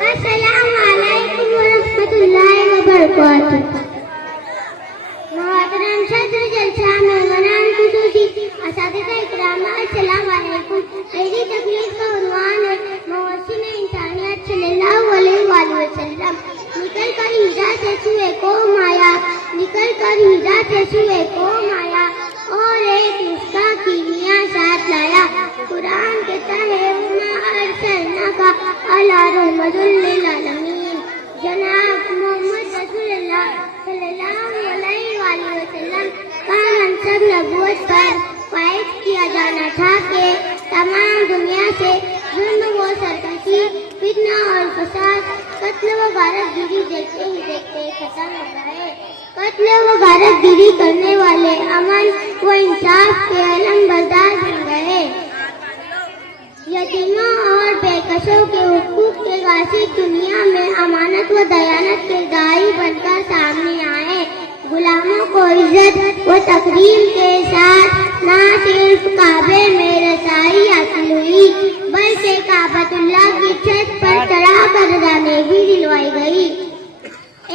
अस्सलाम वालेकुम व रहमतुल्लाहि व बरकातहू। मोहतरम सदर जलसा मेहमान खुसूसी असातिज़ा इकराम, अस्सलाम वालेकुम। मेरी तकरीर का उन्वान है मोहसिन इंसानियत सल्लल्लाहु अलैहि वसल्लम। निकल कर हिरा से सुए को माया, निकल कर हिरा से सुए को माया, और एक उसका कीमिया साथ लाया। कुरान कहता है वमा अरसलनाका अला रहमतुल लिल आलमीन। जनाब मोहम्मद रसूलुल्लाह सल्लल्लाहु अलैहि वसल्लम का मनसब नबूवत पर फाइज किया जाना था कि तमाम दुनिया से जुल्म व सरकशी, फितना और फसाद, कत्ल व गारतगिरी देखते ही देखते खत्म हो गए। कत्ल व गारतगिरी करने वाले अमन व इंसाफ के अलम बरदार बन गए। यतीमों और बेकसों के हुकूक के गासिब दुनिया में अमानत व दयानत के दाई बनकर सामने आए। गुलामों को इज्जत व तकरीम के साथ न सिर्फ काबे में रसाई हासिल हुई, बल्कि काबतुल्लाह की छत पर चढ़ाकर रज़ामें भी दिलवाई गई।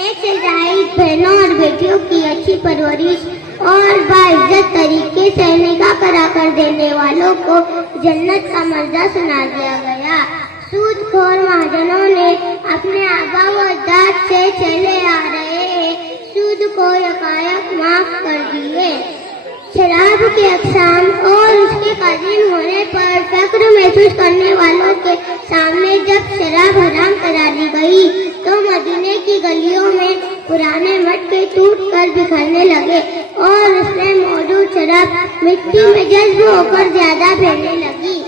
एक से जायद बहनों और बेटियों की अच्छी परवरिश और बाइज्जत तरीके से निकाह करा कर देने वालों को जन्नत का मर्जा सुना दिया गया। सूदखोर महाजनों ने अपने आबा व अजदाद से चले आ रहे सूद को यकायक माफ कर दिए। शराब के अक़साम और उसके काजिम होने पर फख्र महसूस करने वालों के सामने जब शराब हराम करा दी गई तो मदीने की गलियों में पुराने मटके टूट कर बिखरने लगे और उसमें मौजूद शराब मिट्टी में जज्ब होकर ज्यादा बहने लगी।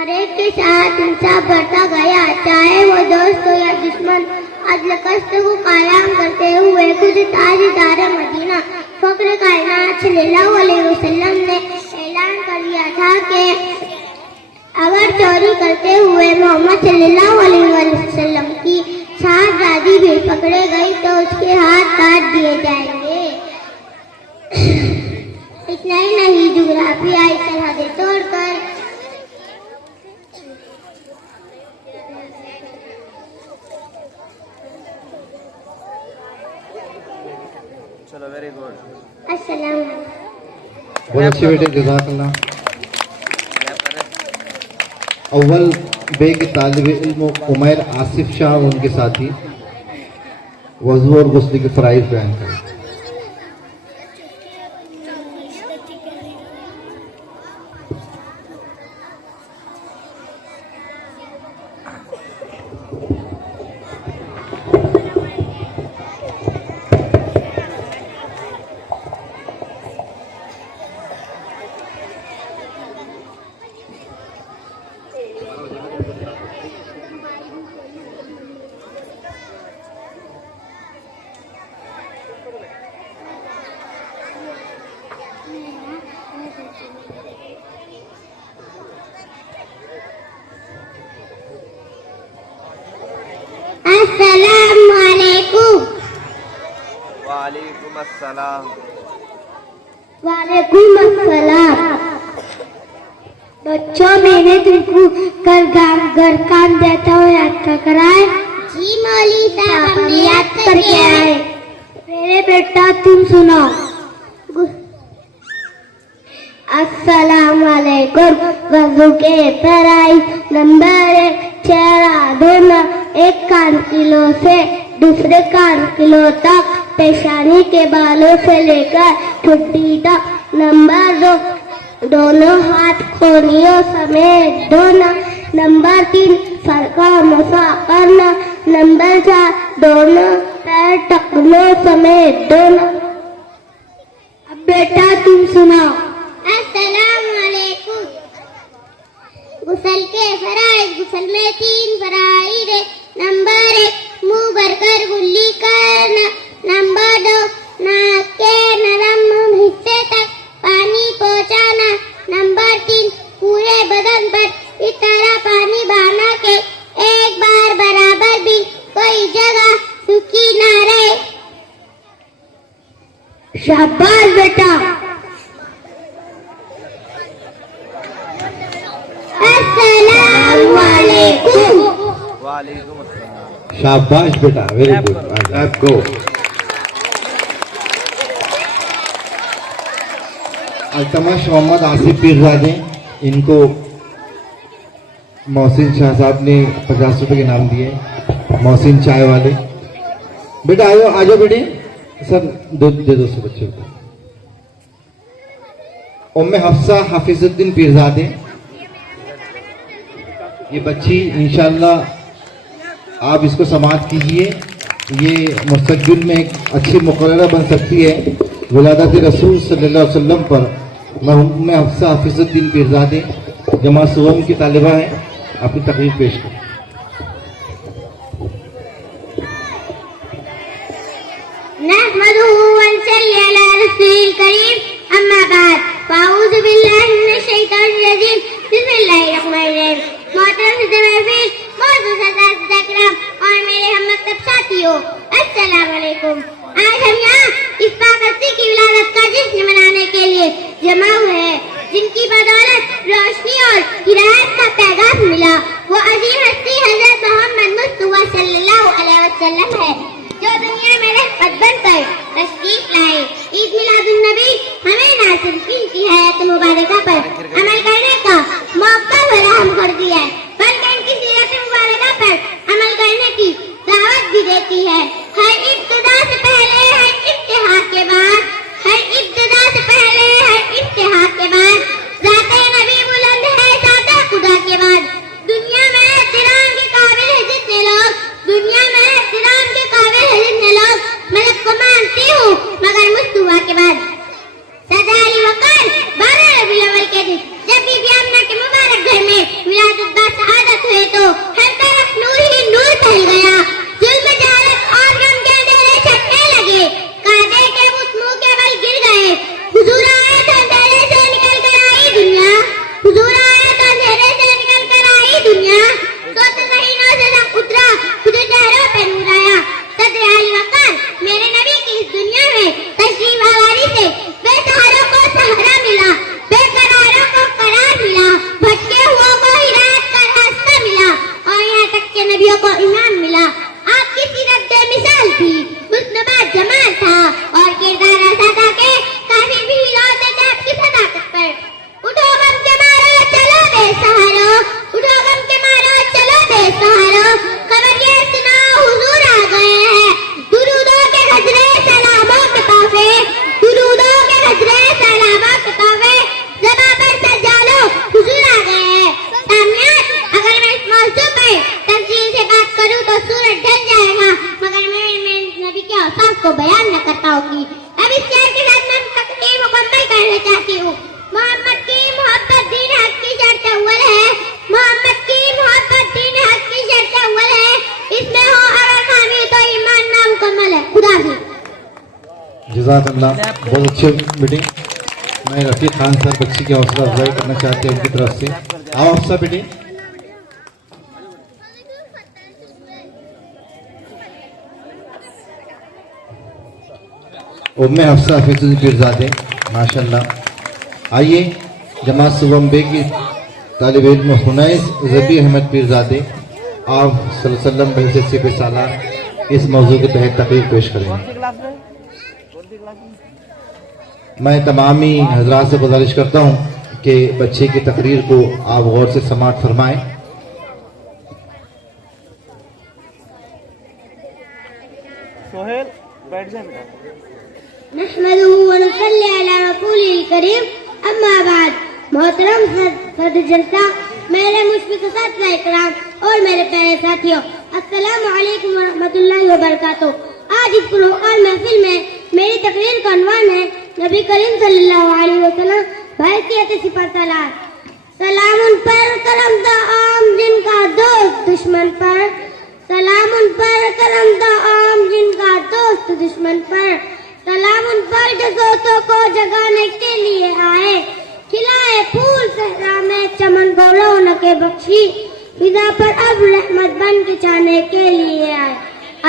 हर एक के साथ इंसाफ बढ़ता गया, चाहे वो दोस्त हो या दुश्मन। अदल कस्त को कायम करते हुए खुद ताजदार मदीना फख्र कायनात सल्लल्लाहु अलैहि वसल्लम ने ऐलान कर दिया था कि अगर चोरी करते हुए मोहम्मद सल्लल्लाहु अलैहि वसल्लम की साहबजादी भी पकड़े गई तो उसके हाथ काट दिए जाएंगे। इतना ही नहीं, जुग्राफियाई सरहदें तोड़कर चलो, वेरी गुड। अस्सलाम वालेकुम। बहुत अच्छे बेटे, जज़ाकल्लाह। अव्वल बे के तालिब इल्म उमैर आसिफ शाह और उनके साथी वज़ू और गुस्ल के फ़राइज़ बयान करें। अस्सलाम वालेकुम। वालेकुम अस्सलाम। वालेकुम अस्सलाम। बच्चों, मैंने तुमको कल घर काम देता हुआ याद कराए। जी मौली साहब, हम याद करके आए। मेरे बेटा तुम सुनो। अस्सलाम वालेकुम। वज़ू के फराइज़ नंबर 1, चेहरा धोना। एक कान किलो से दूसरे कान किलो तक, पेशानी के बालों से लेकर ठुड्डी तक। नंबर 2, दोनों हाथ खोलियों समेत धोना। नंबर 3, सर का मसा करना। नंबर 4, दोनों पैर टखनों समेत धोना। अब बेटा तुम सुनाओ। अस्सलाम वालेकुम। गुस्ल के फराइज़, गुस्ल में 3 फराइज़ है। नंबर 1, मुंह भरकर गुल्ली करना। नंबर 2, नाक के नरम हिस्से तक पानी पहुंचाना। नंबर 3, पूरे बदन पर इस तरह पानी बहाना के एक बार बराबर भी कोई जगह सूखी ना रहे। शाबाश बेटा। अस्सलाम वालेकुम। वालेकुम अस्सलाम। शाबाश बेटा, वेरी गुड। आप गो। अल्तमश मोहम्मद आसिफ पीरजादे, इनको मोहसिन शाह साहब ने 50 रुपए के नाम दिए। मोहसिन चाय वाले बेटा आयो, आ जाओ बेटे। सर दे दो सब बच्चों को। उम्मे हफ्सा हाफिजुद्दीन पीरजादे, ये बच्ची इंशाल्लाह आप इसको समाअत कीजिए, ये मुस्तकबिल में एक अच्छी मुकर्ररा बन सकती है। विलादत रसूल सल्लल्लाहु अलैहि वसल्लम पर मरहूम हफ्सा हाफिजुद्दीन पीरजादे जमा सुवम की तालिबा है, अपनी तकरीर पेश करें। नहमदुहु व नसल्ली अला रसूलिल करीम, अम्मा बाद, फाऊज़ु बिल्लाहि मिनश शैतानिर रजीम, बिस्मिल्लाहिर रहमानिर रहीम। मोहतरम महफिल, मौजूद हज़रात इकराम और मेरे हममकतब साथियों, अस्सलाम वालेकुम। आज हम यहाँ इस पाक हस्ती की विलादत का जश्न मनाने के लिए जमा हुए हैं, जिनकी बदौलत रोशनी और हिदायत का पैगाम मिला। वो अजीम हस्ती हज़रत मोहम्मद मुस्तफ़ा सल्लल्लाहु अलैहि वसल्लम है, जो दुनिया में रहमत बनकर तशरीफ लाए। ईद मिलादुन नबी हमें ना सिर्फ इनकी हयात मुबारका पर अमल करने का मौका फराहम कर दिया है, बल्कि इनकी सीरत मुबारका पर अमल करने की दावत भी देती है। हर इब्तिदा से पहले, हर इब्तिहा के बाद, हर इब्तिदा से पहले, हर इब्तिहा के बाद, ज़ाते नबी बुलंद है ज़ाते खुदा के बाद। दुनिया में एहतराम के काबिल है जितने लोग, दुनिया में एहतराम के काबिल है जितने लोग, मैं सबको मानती हूँ मगर मुस्तफा के बाद। सदाई वक़्त 12 रबीउल अव्वल के जज़ाकल्लाह, बहुत अच्छी मीटिंग। मैं रफ़ीक खान सर बच्ची की हौसला अफजाई करना चाहते हैं उनकी तरफ से। आओ हफ्सा बेटी। उम्मे हफ्सा हफीज़ पीरजादे माशाल्लाह। आइए जमात सुबम बे की तालिब इल्म हुनैस ज़बी अहमद पीरजादे आप सल्लल्लाहु अलैहि वसल्लम बहसे से पे सालान इस मौजू के तहत तकरीर पेश करेंगे। मैं तमामी हजरात से गुजारिश करता हूँ कि बच्चे की तकरीर को आप गौर से समाअत फरमाएं। सोहेल बैठ जाए बेटा। नहमदुहु व नसल्ली अला रसूलिल करीम, अम्मा बाद। मोहतरम सदर जलसा, मेरे मुशफिक साथिया इकराम और मेरे प्यारे साथियों, अस्सलामु अलैकुम व रहमतुल्लाहि व बरकातुहू। आज इस कुरान महफिल में मेरी तकरीर का उन्वान है नबी करीम सल्लल्लाहु अलैहि वसल्लम बहैसियत सिफत सलात। सलाम उन पर करम दा आम जिनका दोस्त दुश्मन पर, सलाम उन पर करम दा आम जिनका दोस्त दुश्मन पर, सलाम उन पर जो सोतों को जगाने के लिए आए, खिलाए फूल सहरा में चमन को रौनके बख्शी, फिजा पर अब रहमत बन के छाने के लिए आए।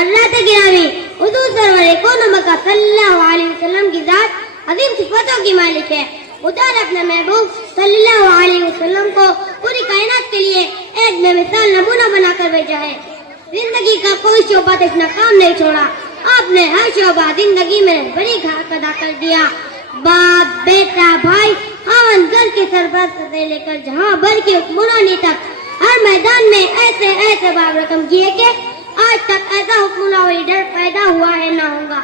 अल्लाह ते गिरावी हुजूर सरवरे कौन मका सल्लल्लाहु अलैहि वसल्लम की जात अजीम सिफतों की मालिक है। खुदा ने अपने महबूब सल्लल्लाहु अलैहि वसल्लम को पूरी कायनात के लिए एक बेमिसाल नमूना बनाकर भेजा है। जिंदगी का कोई शोबा अपना काम नहीं छोड़ा, आपने हर शोबा जिंदगी में बड़ी घाट अदा कर दिया। बाप, बेटा, भाई, खान घर के सरबराह से लेकर जहां भर के हुक्मरानी तक हर मैदान में ऐसे ऐसे बाब रकम किए कि आज तक ऐसा हुक्मरान लीडर पैदा हुआ है ना होगा।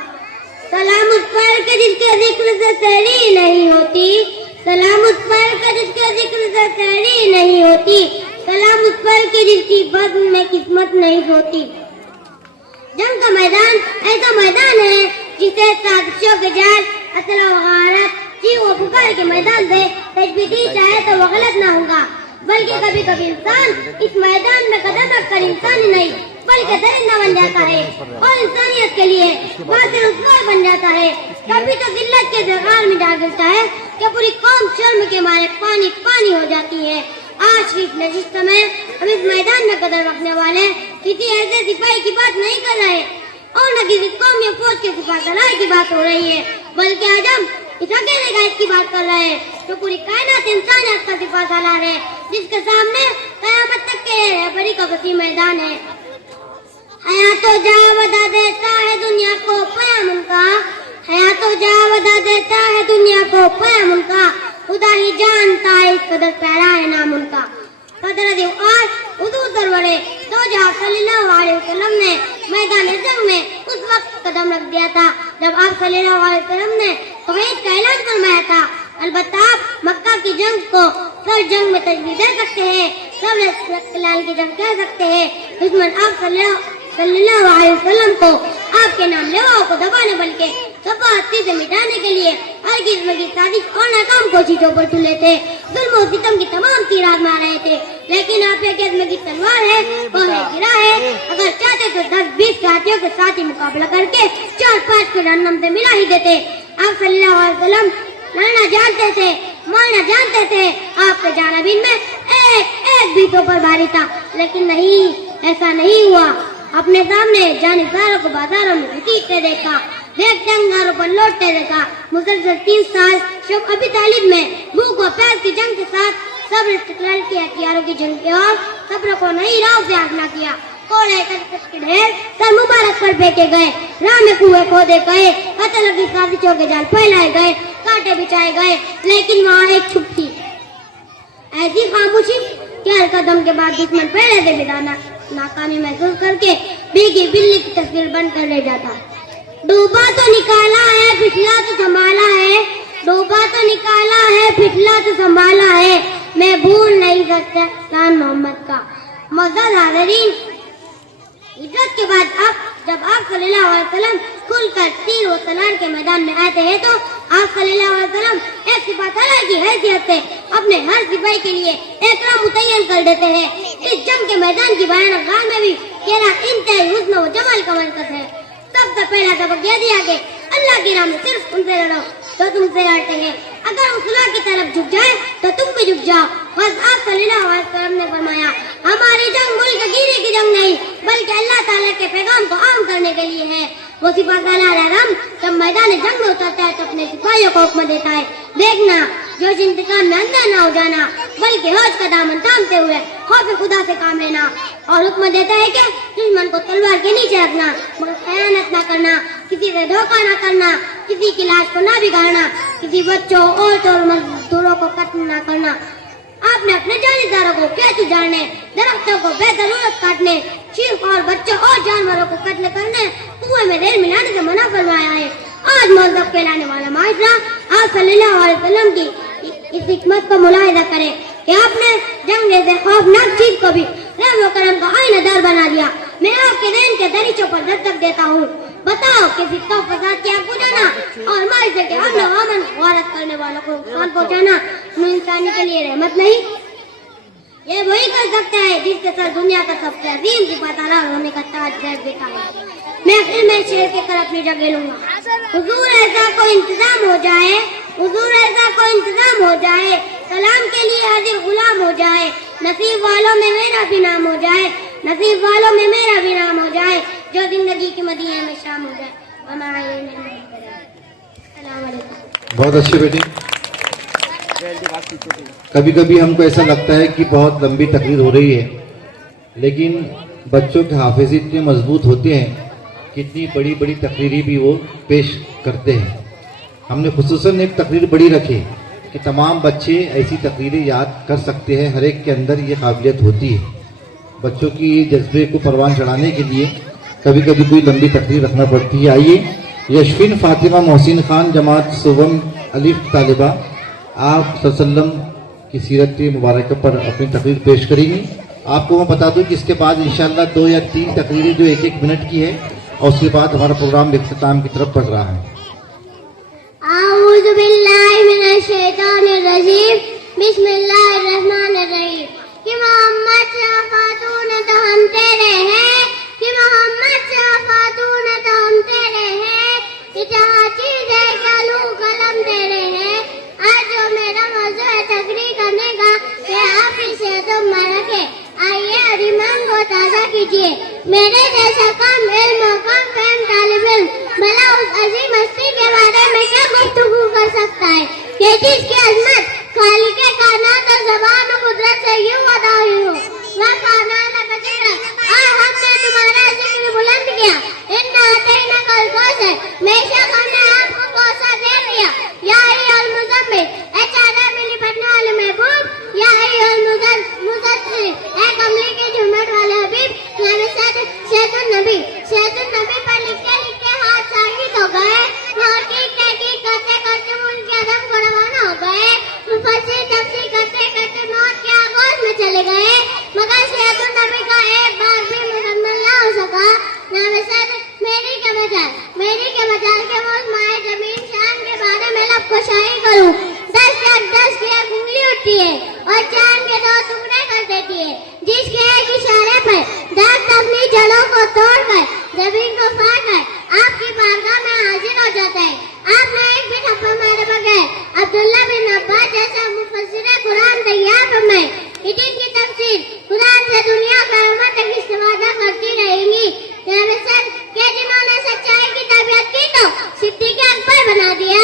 सलाम उस पर के जिसके जिक्र से सहरी नहीं होती, सलाम उस पर के जिसके जिक्र से सहरी नहीं होती, सलाम उस पर के जिसकी बज़्म में किस्मत नहीं होती। जंग का मैदान ऐसा मैदान है जिसे साजिशों के जाल, असल वगारत, चीख व पुकार के मैदान से तजबीदी चाहे तो वो गलत ना होगा। बल्कि कभी कभी इंसान इस मैदान में कदम रखकर इंसान ही नहीं बल्कि दरिंदा बन जाता है और इंसानियत के लिए बातिल रुसवा बन जाता है। कभी तो जिल्लत के जगार में डाल देता है कि पूरी कौम शर्म के मारे पानी पानी हो जाती है। आज की नशिस्त में हम इस मैदान में कदम रखने वाले किसी ऐसे सिपाही की बात नहीं कर रहे और न किसी कौम या फौज के सिपाही की बात हो रही है, बल्कि आज हम इस अकेले गायब की बात कर रहे हैं तो पूरी कायनात इंसानियत का सिपा सालार है, जिसके सामने कयामत तक के बड़ी का वसी मैदान है। हया तो जा वदा देता है दुनिया को पयाम उनका, हया तो जा वदा देता है दुनिया को पयाम उनका, खुदा ही जानता है इस कदर प्यारा है नाम उनका। कदर देव आज हुजूर सरवरे दो जहां सल्लल्लाहु अलैहि वसल्लम ने मैदान जंग में उस वक्त कदम रख दिया था जब आप सल्लल्लाहु अलैहि वसल्लम ने तौहीद का ऐलान फरमाया था। अलबत्ता आप मक्का की जंग को सर जंग में तजवीज़ दे सकते हैं, सब इस्लाम की जंग कह सकते हैं। दुश्मन आप सल्लल्लाहु अलैहि वसल्लम को आपके नाम लेवाओं को दबाने बल्कि सफा हस्ती से मिटाने के लिए हर किस्म की साजिश और नाकाम कोशिशों पर तुले थे। जुल्म और सितम की तमाम तीरार मार रहे थे, लेकिन आप एक किस्म की तलवार है वो है गिरा है। अगर चाहते तो 10-20 साथियों के साथ ही मुकाबला करके 4-5 को जहन्नम से मिला ही देते। आप सल्लल्लाहु अलैहि वसल्लम लड़ना जानते थे, मारना जानते थे। आपके जानबीन में एक भी तो पर भारी था, लेकिन नहीं, ऐसा नहीं हुआ। अपने सामने जानिसारों को बाजारों में घसीटते देखा, देखते अंगारों पर लौटते देखा। मुसलसल 3 साल शब अबी तालिब में भूख व प्यास की जंग के साथ सब्र इस्तिक़लाल के हथियारों की जंग के और सब्र को नई राह से आगना किया। कोड़े के ढेर सर मुबारक पर फेंके गए, राह में कुएं खोदे गए, कत्ल की साजिशों के जाल फैलाए गए, कांटे बिछाए गए, लेकिन वहाँ एक चुप थी, ऐसी खामोशी कि हर कदम के बाद दुश्मन पहले से भी नाकामी महसूस करके भीगी बिल्ली की तस्वीर बनकर रह जाता। डूबा तो निकाला है, फिसला तो संभाला है, डूबा तो निकाला है, फिसला तो संभाला है, मैं भूल नहीं सकता शान मोहम्मद का। मौजूद हाज़रीन, हिजरत के बाद जब आप सल्लल्लाहु अलैहि वसल्लम खुलकर तीर व तलवार के मैदान में आते हैं तो आप सल्लल्लाहु अलैहि वसल्लम एक सिपाही की हैसियत से अपने हर सिपाही के लिए एकराम मुतय्यन कर देते हैं। इस जंग के मैदान की भयानक राह में भी केरा इंतहाई हुस्न व जमाल का मरकज है। सबसे पहला सबक यह दिया कि अल्लाह की राह में सिर्फ उनसे लड़ो तो तुमसे लड़ते हैं। अगर वो सुलह की तरफ झुक जाए तो तुम भी झुक जाओ। बस आप सल्लल्लाहु अलैहि वसल्लम ने फरमाया, हमारी जंग मुल्क गिरी की जंग नहीं बल्कि अल्लाह ताला के पैगाम को आम करने के लिए है। वो सिपाहीराम जब मैदान जंग में उतरता है तो अपने सिपाहियों को हुक्म देता है, देखना जोश इंतकाम में अंधा ना हो जाना बल्कि होश का दामन थामते हुए खौफ खुदा से काम लेना। और हुक्म देता है कि दुश्मन को तलवार के नीचे रखना, मगर खयानत ना करना, किसी से धोखा ना करना, किसी की लाश को ना बिगाड़ना, किसी बच्चों औरतों और मजदूरों को कत्ल ना करना। आपने अपने जागीरदारों को कैसे उजाड़ने, दरख्तों को बेजरूरत काटने, चीरफाड़ बच्चों और जानवरों को कत्ल करने, कुएं में रेल मिलाने से मना फरमाया है। आज मजहब कहलाने वाला माजरा आप सल्लल्लाहु अलैहि वसल्लम की इस हिकमत को मुलाहिजा करें कि आपने जंग जैसे खौफनाक चीज को भी रहम व करम का आईनादार बना दिया। मैं आपके दिन के दरीचों पर दस्तक देता हूँ, बताओ कि फितना फसाद की आग बुझाना और माइसे के अमन व अमन गौरत करने वालों को नुकसान पहुँचाना इंसानी के लिए रहमत नहीं। ये वही कर सकता है जिसके सर दुनिया का सबसे अजीम सिपाहीदार होने का ताज बैठ देता है। मैं आखिर में शेर के कर अपनी जगह लूंगा। हुजूर ऐसा कोई इंतजाम हो जाए, हुजूर ऐसा कोई इंतजाम हो जाए, सलाम के लिए हाजिर गुलाम हो जाए, नसीब वालों में मेरा भी नाम हो जाए, नसीब वालों में मेरा भी नाम हो जाए, जो जिंदगी की मदीने में शाम हो जाए। बहुत अच्छी बेटी। कभी कभी हमको ऐसा लगता है कि बहुत लंबी तकरीर हो रही है, लेकिन बच्चों के हाफिज़ इतने मजबूत होते हैं, कितनी बड़ी बड़ी तकरीरें भी वो पेश करते हैं। हमने खुसूसन एक तकरीर बड़ी रखी कि तमाम बच्चे ऐसी तकरीरें याद कर सकते हैं, हर एक के अंदर ये काबिलियत होती है। बच्चों की जज्बे को परवान चढ़ाने के लिए कभी कभी कोई लंबी तकरीर रखना पड़ती है। आइए यशफिन फातिमा मोहसिन खान जमात सुवम अलिफ तालिबा आप सल्लम की सीरत मुबारक पर अपनी तकरीर पेश करेंगी। आपको मैं बता दूं कि इसके बाद इंशाल्लाह 2 या 3 तकरीरें जो 1-1 मिनट की है और उसके बाद हमारा प्रोग्राम इख्तिताम की तरफ बढ़ रहा है। आऊज़ु बिल्लाहि मिनश शैतानिर रजीम, बिस्मिल्लाहिर रहमानिर रहीम। कि मोहम्मद से खातून तो हम तेरे हैं, कि मोहम्मद से खातून तो हम तेरे हैं, कि जहाँ चीज़ है कलू कलम तेरे हैं। आज जो मेरा मौजू है तकरीर करने का, ये आप इसे तुम रखे। आइए अभिमान को ताज़ा कीजिए, मेरे जैसा कम इल्म कम फहम तालिब इल्म भला उस अजीम हस्ती के बारे में क्या गुफ्तगू कर सकता है कि जिसकी अजमत खालिके कायनात और ज़बान और कुदरत से यूं अदा हुई हो। वह कायनात कसीरा और हमने तुम्हारा जिक्र बुलंद किया। इन्ना अतैना कल कौसर, बेशक हमने आपको कौसर दे दिया। या अय्युहल मुज़म्मिल, ए चादर में लिपटने वाले महबूब, या अय्युहल मुज़स्सिर, ए कमले के झुमट वाले हबीब। यानी शैतुन नबी पर लिखते हाथ सागिद हो गए और तहकीक करते करते उनके अदम को रवाना हो गए। मुफस्सिर तफसीर करते करते मौत के आगोश में चले गए, मगर शैतुन नबी का एक बार भी मुकम्मल ना हो सका। मेरी के मजाल के वो माए जमीन शान के बारे में लब को शाही करूं। 10 की एक उंगली उठती है और चांद के 2 टुकड़े कर देती है, जिसके एक इशारे पर दर्द अपनी जड़ों को तोड़कर जमीन को फाड़ कर आपकी बारगाह में हाजिर हो जाता है। आपने एक भी ठप्पा मारे बगैर अब्दुल्ला बिन अब्बास जैसा मुफस्सिर कुरान तैयार फरमाए। इसी की तफसीर कुरान से दुनिया क़यामत तक इस्तेमाल करती रहेंगी। के जिन्होंने सच्चाई की तबीयत की तो सिद्दीक़ अकबर बना दिया,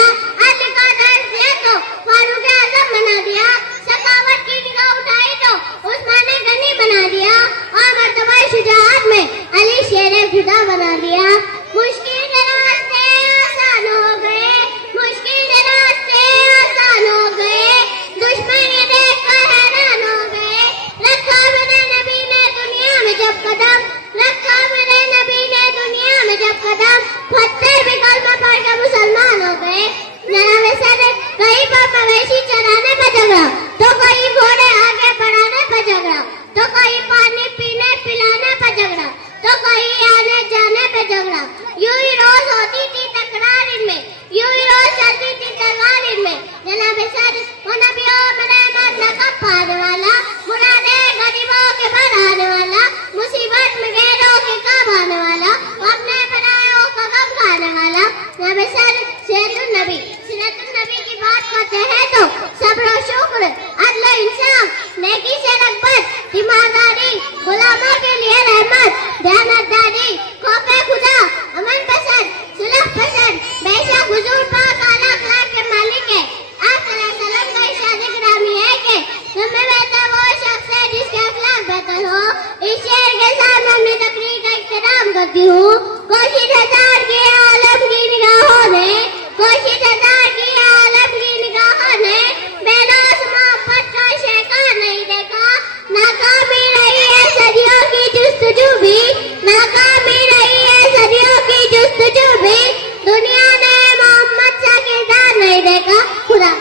अदल का दर्द दिया तो फारूक आज़म बना दिया, सखावत की निगाह उठाई तो उस्मान गनी बना दिया और मर्तबा शुजाअत में अली शेर खुदा बना दिया। मुश्किल रास्ते आसान हो गए, मुश्किल रास्ते आसान हो गए, दुश्मन ये देख कर हैरान हो गए। रखा मेरे नबी ने दुनिया में जब कदम, रखा मेरे नबी ने दुनिया में जब कदम, पत्थर भी कलमा पढ़ कर मुसलमान हो गए। कहीं पर मवेशी चराने पर झगड़ा तो कहीं घोड़े आगे बढ़ाने पर झगड़ा, तो कहीं पानी पीने पिलाने पर झगड़ा, तो कहीं आने जाने पर करती हूँ। कोशिश हजार की आलम की निगाहों ने, कोशिश हजार की आलम की निगाहों ने बेनाज मोहब्बत का शेखर नहीं देखा। नाकामी रही है सदियों की जुस्तजू भी, नाकामी रही है सदियों की जुस्तजू भी, दुनिया ने मोहम्मद सा किरदार नहीं देखा। खुदा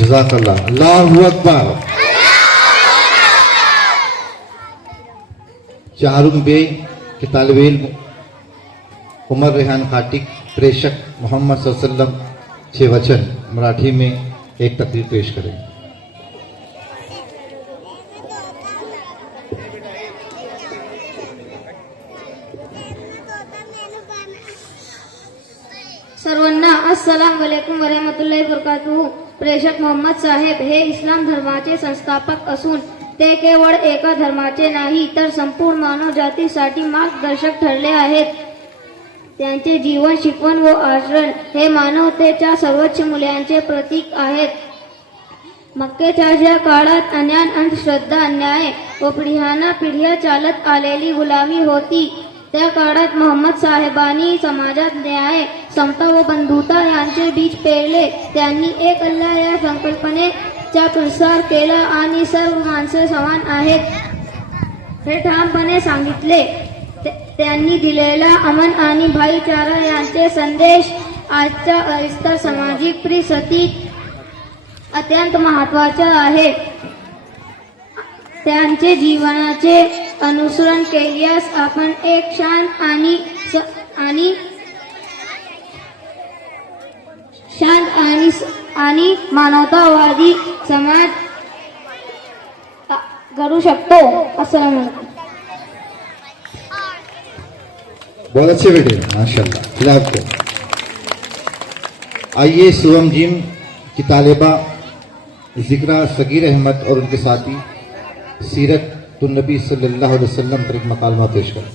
जज़ाकल्लाह, अल्लाहु अकबर। चारुम बे के तालिब इल्म उमर रेहान खाटिक प्रेषक मोहम्मद सल्लल्लाहु अलैहि वसल्लम 6 वचन मराठी में एक तकरीर पेश करें। सर्वांना अस्सलाम वालेकुम व रहमतुल्लाहि व बरकातुहू। प्रेषक मोहम्मद साहेब हे इस्लाम धर्माचे संस्थापक असून ते केवळ एका धर्माचे नाही तर संपूर्ण मानवजातीसाठी मार्गदर्शक ठरले आहेत। त्यांचे जीवन, शिकवण व आचरण हे मानवतेच्या सर्वोच्च मूल्यांचे प्रतीक आहेत। मक्केच्या ज्या काळात अज्ञान, अंधश्रद्धा, अन्याय व पिढ्यानपिढ्या चालत आलेली गुलामी होती, त्या काळात मोहम्मद साहेबांनी समाजात न्याय, समता व बंधुता यांचे बीज पेरले। त्यांनी एक अल्लाह या संकल्पनेचा प्रसार केला आणि सर्व माणसे समान आहेत हे ठामपणे सांगितले। त्यांनी दिलेला अमन आणि भाईचारा यांचे संदेश आजच्या अस्थिर सामाजिक परिस्थितीत अत्यंत महत्त्वाचा आहे। त्यांचे जीवनाचे अनुसरण केल्यास आपण एक शांत आणि मानवतावादी समाज घडू शकतो। अस्सलाम वालेकुम। बहुत अच्छे बेटे, माशाल्लाह, खिलाफ को। आइए सुवम जिम की तालिबा जिक्रा सगीर अहमद और उनके साथी सीरत नबी सल्लल्लाहु अलैहि वसल्लम पर एक मकालमा पेश करें।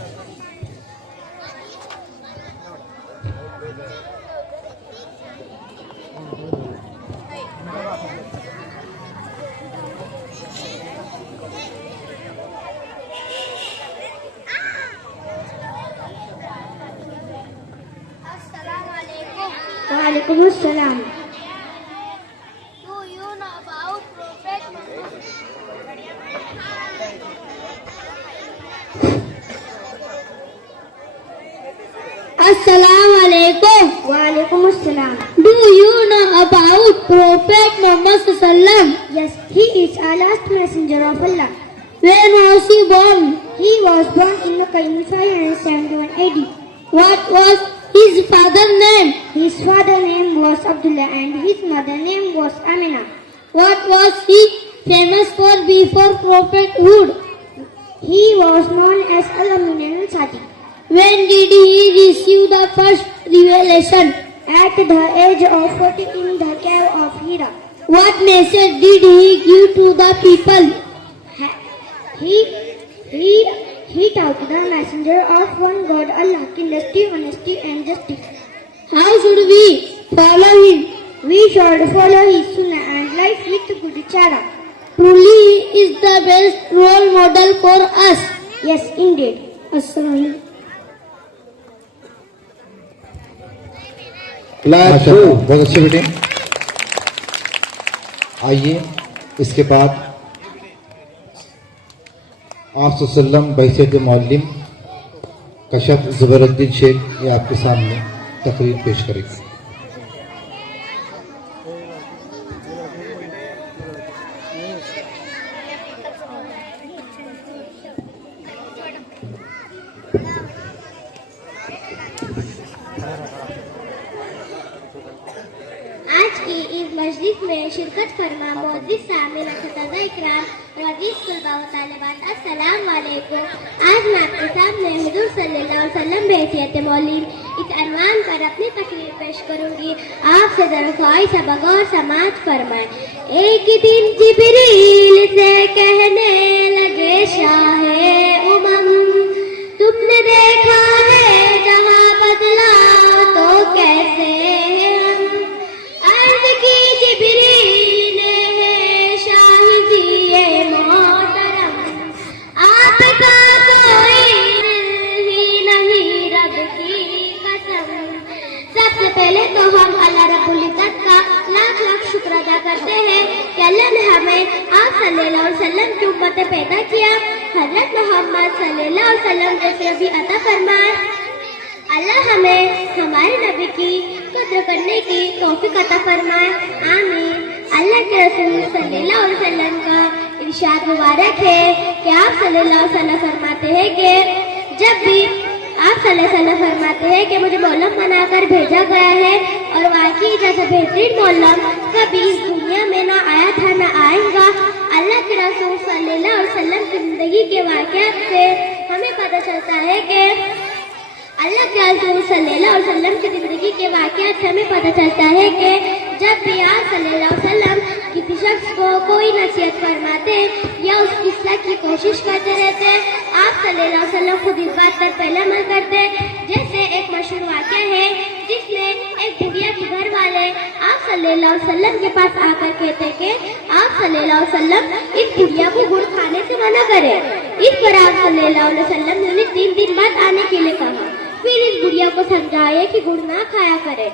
वालेकुम अस्सलाम। Do you know about Prophet अस्सलाम वालेकुम। वालेकुम अस्सलाम। Do you know about Prophet Muhammad sallam? Yes, he is Allah's messenger of Allah. When was he born? He was born in Mecca in 571 AD. What was his father's name? His father's name was Abdullah and his mother's name was Amina. What was he famous for before prophethood? He was known as Al-Amin al-Sadiq. When did he receive the first revelation? At the age of 40 in the cave of Hira. What message did he give to the people? He taught the messenger of one God, Allah, honesty, and justice. How should we follow him? We should follow his sunnah and life with good chara. Truly, he is the best role model for us. Yes, indeed. Assalamu माशाल्लाह, बहुत अच्छे बेटे। आइए इसके बाद आप सल्लम बहसीत मौलिम कशफ ज़ुबैरुद्दीन शेख ये आपके सामने तकरीर पेश करेंगे। आज की इस मजलिस में शिरकत फरमा मोअज़्ज़िज़ सामिल अज़ीज़ इकराम और अज़ीज़ तलबा व तालिबात, अस्सलाम वालेकुम। आज मैं आपके सामने हुज़ूर सल्लल्लाहु अलैहि वसल्लम बहसीत मौलिम इस अनवान पर अपनी तकरीर पेश करूंगी। आपसे जरा ख्वाहिश है बगौर समाज फरमाए। एक दिन जिब्रील से कहने लगे शाहे उमम, तुमने देखा है जहां बदला तो कैसे हम। अर्ज़ की जिब्रील ने शाहिदी मोहतरम, आप उम्मतें पैदा किया, हजरत मोहम्मद सल्लल्लाहु अलैहि वसल्लम जैसे नबी अता फरमाए। अल्लाह हमें हमारे नबी की कद्र करने की तौफीक अता फरमाए, आमीन। अल्लाह के रसूल सल्लल्लाहु अलैहि वसल्लम का इरशाद मुबारक है कि आप सल्लल्लाहु अलैहि वसल्लम फरमाते हैं कि जब भी आप सल्लल्लाहु अलैहि वसल्लम फरमाते हैं कि मुझे मौलम बनाकर भेजा गया है और वाकई जैसा बेहतरीन मौलम कभी इस दुनिया में ना आया था ना आएगा। अल्लाह के रसूल सल्लल्लाहु अलैहि वसल्लम की जिंदगी के वाक़यात से हमें पता चलता है कि अल्लाह के रसूल सल्लल्लाहु अलैहि वसल्लम की जिंदगी के वाक़यात से हमें पता चलता है कि जब भी आप सल्लल्लाहु अलैहि वसल्लम किसी शख्स को कोई नसीहत फरमाते या उसकी इस्लाह की कोशिश करते रहते, आप सल्लल्लाहु अलैहि वसल्लम खुद इस बात पर पहले अमल करते। जैसे एक मशहूर वाक़या है जिसमें एक बुढ़िया के घर वाले आप सल्लल्लाहु अलैहि वसल्लम के पास आकर कहते कि आप सल्लल्लाहु अलैहि वसल्लम इस बुढ़िया को गुड़ खाने से मना करें। इस पर आप सल्लल्लाहु अलैहि वसल्लम ने 3 दिन बाद आने के लिए कहा। फिर इस बुढ़िया को समझाया कि गुड़ ना खाया करे।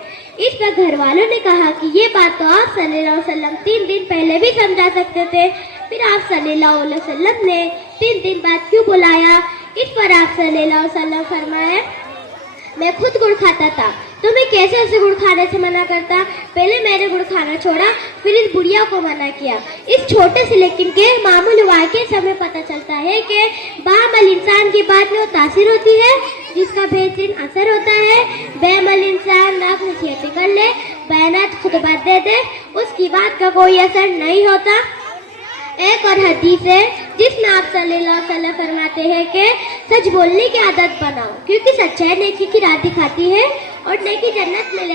इस पर घर वालों ने कहा कि ये बात तो आप सल्लल्लाहु अलैहि वसल्लम 3 दिन पहले भी समझा सकते थे, फिर आप सल्लल्लाहु अलैहि वसल्लम ने 3 दिन बाद क्यों बुलाया। इस पर आप सल्लल्लाहु अलैहि वसल्लम फरमाया, मैं खुद गुड़ खाता था तो मैं कैसे उसे गुड़ खाने से मना करता। पहले मैंने गुड़ खाना छोड़ा, फिर इस बुढ़िया को मना किया। इस छोटे से लेकिन के मामूली वाक़ये से हमें पता चलता है कि बाअमल इंसान की बात में वो तासीर होती है जिसका बेहतरीन असर होता है। बेअमल इंसान ना नसीहतें कर ले, बयानात खुतबात दे दे, उसकी बात का कोई असर नहीं होता। एक और हदीस है जिसमें आप सल्लल्लाहु अलैहि वसल्लम फरमाते हैं कि सच बोलने की आदत बनाओ, क्योंकि सच्चाई नेकी की राह दिखाती है और नेकी जन्नत में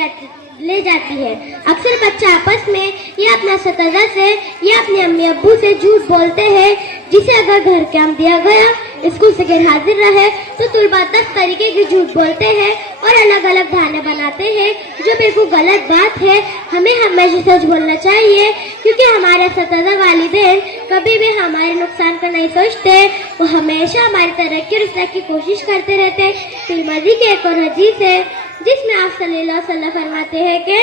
ले जाती है। अक्सर बच्चे आपस में या अपने असतिज़ा से या अपने अम्मी अब्बू से झूठ बोलते हैं, जिसे अगर घर काम दिया गया, स्कूल से गैर हाजिर रहे तो तुलबा 10 तरीके के झूठ बोलते हैं और अलग अलग बहाने बनाते हैं, जो बिल्कुल गलत बात है। हमें हमेशा सच बोलना चाहिए, क्योंकि हमारे असतिज़ा वालिदैन कभी भी हमारे नुकसान का नहीं सोचते, वो हमेशा हमारी तरक्की और इस्लाह की कोशिश करते रहते। तिरमिज़ी के एक और हदीस है जिसमें आप सल्लल्लाहु अलैहि वसल्लम फरमाते हैं कि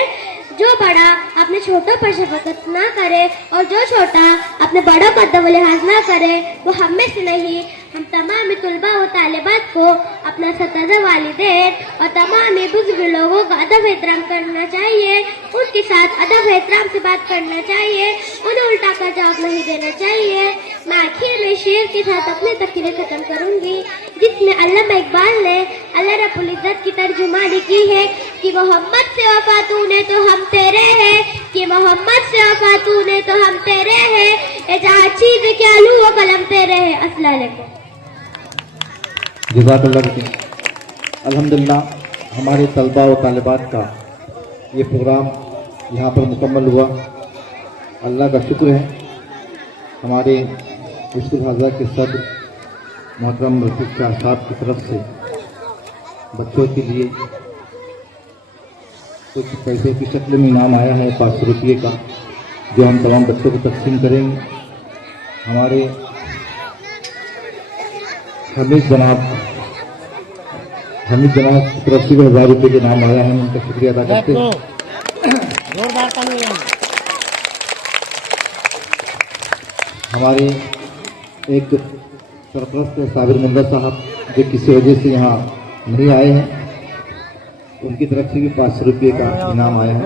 जो बड़ा अपने छोटों पर शफकत ना करे और जो छोटा अपने बड़ों का अदब लिहाज ना करे, वो हम में से नहीं। हम तमाम तुलबा व तालिबात को अपना असतिज़ा वालिदैन और तमाम बुजुर्ग लोगों का अदब एहतराम करना चाहिए, उनके साथ अदब एहतराम से बात करना चाहिए, उन्हें उल्टा कर जवाब नहीं देना चाहिए। मैं आखिर में शेर के साथ अपनी तकरीर खत्म करूंगी, जिसमें अल्लामा इकबाल ने अल्लाह रब्बुल इज़्ज़त की तर्जुमानी की है कि मोहम्मद से वफा तूने तो हम तेरे हैं, कि मोहम्मद से वफा तूने तो हम तेरे हैं, ए जहाँ चीज़ क्या लूँ वो कलम तेरे है। अस्सलाम वालेकुम। जज़ाकल्लाह। अल्हम्दुलिल्लाह हमारे तलबा और तालिबात का ये प्रोग्राम यहाँ पर मुकम्मल हुआ। अल्लाह का शुक्र है, हमारे स्कूल हाज़ा के सदर मोहतरम रफीक शाह साहब की तरफ से बच्चों के लिए कुछ पैसे की शक्ल में इनाम आया है 500 रुपये का, जो हम तमाम बच्चों को तकसीम करेंगे। हमारे हमीद जनाब की तरफ से 1000 रुपये के नाम आया है, उनका शुक्रिया अदा करते हैं। हमारे एक सरपरस्त साबिर मुल्ला साहब जो किसी वजह से यहाँ नहीं आए हैं, उनकी तरफ से भी 500 रुपये का इनाम आया है।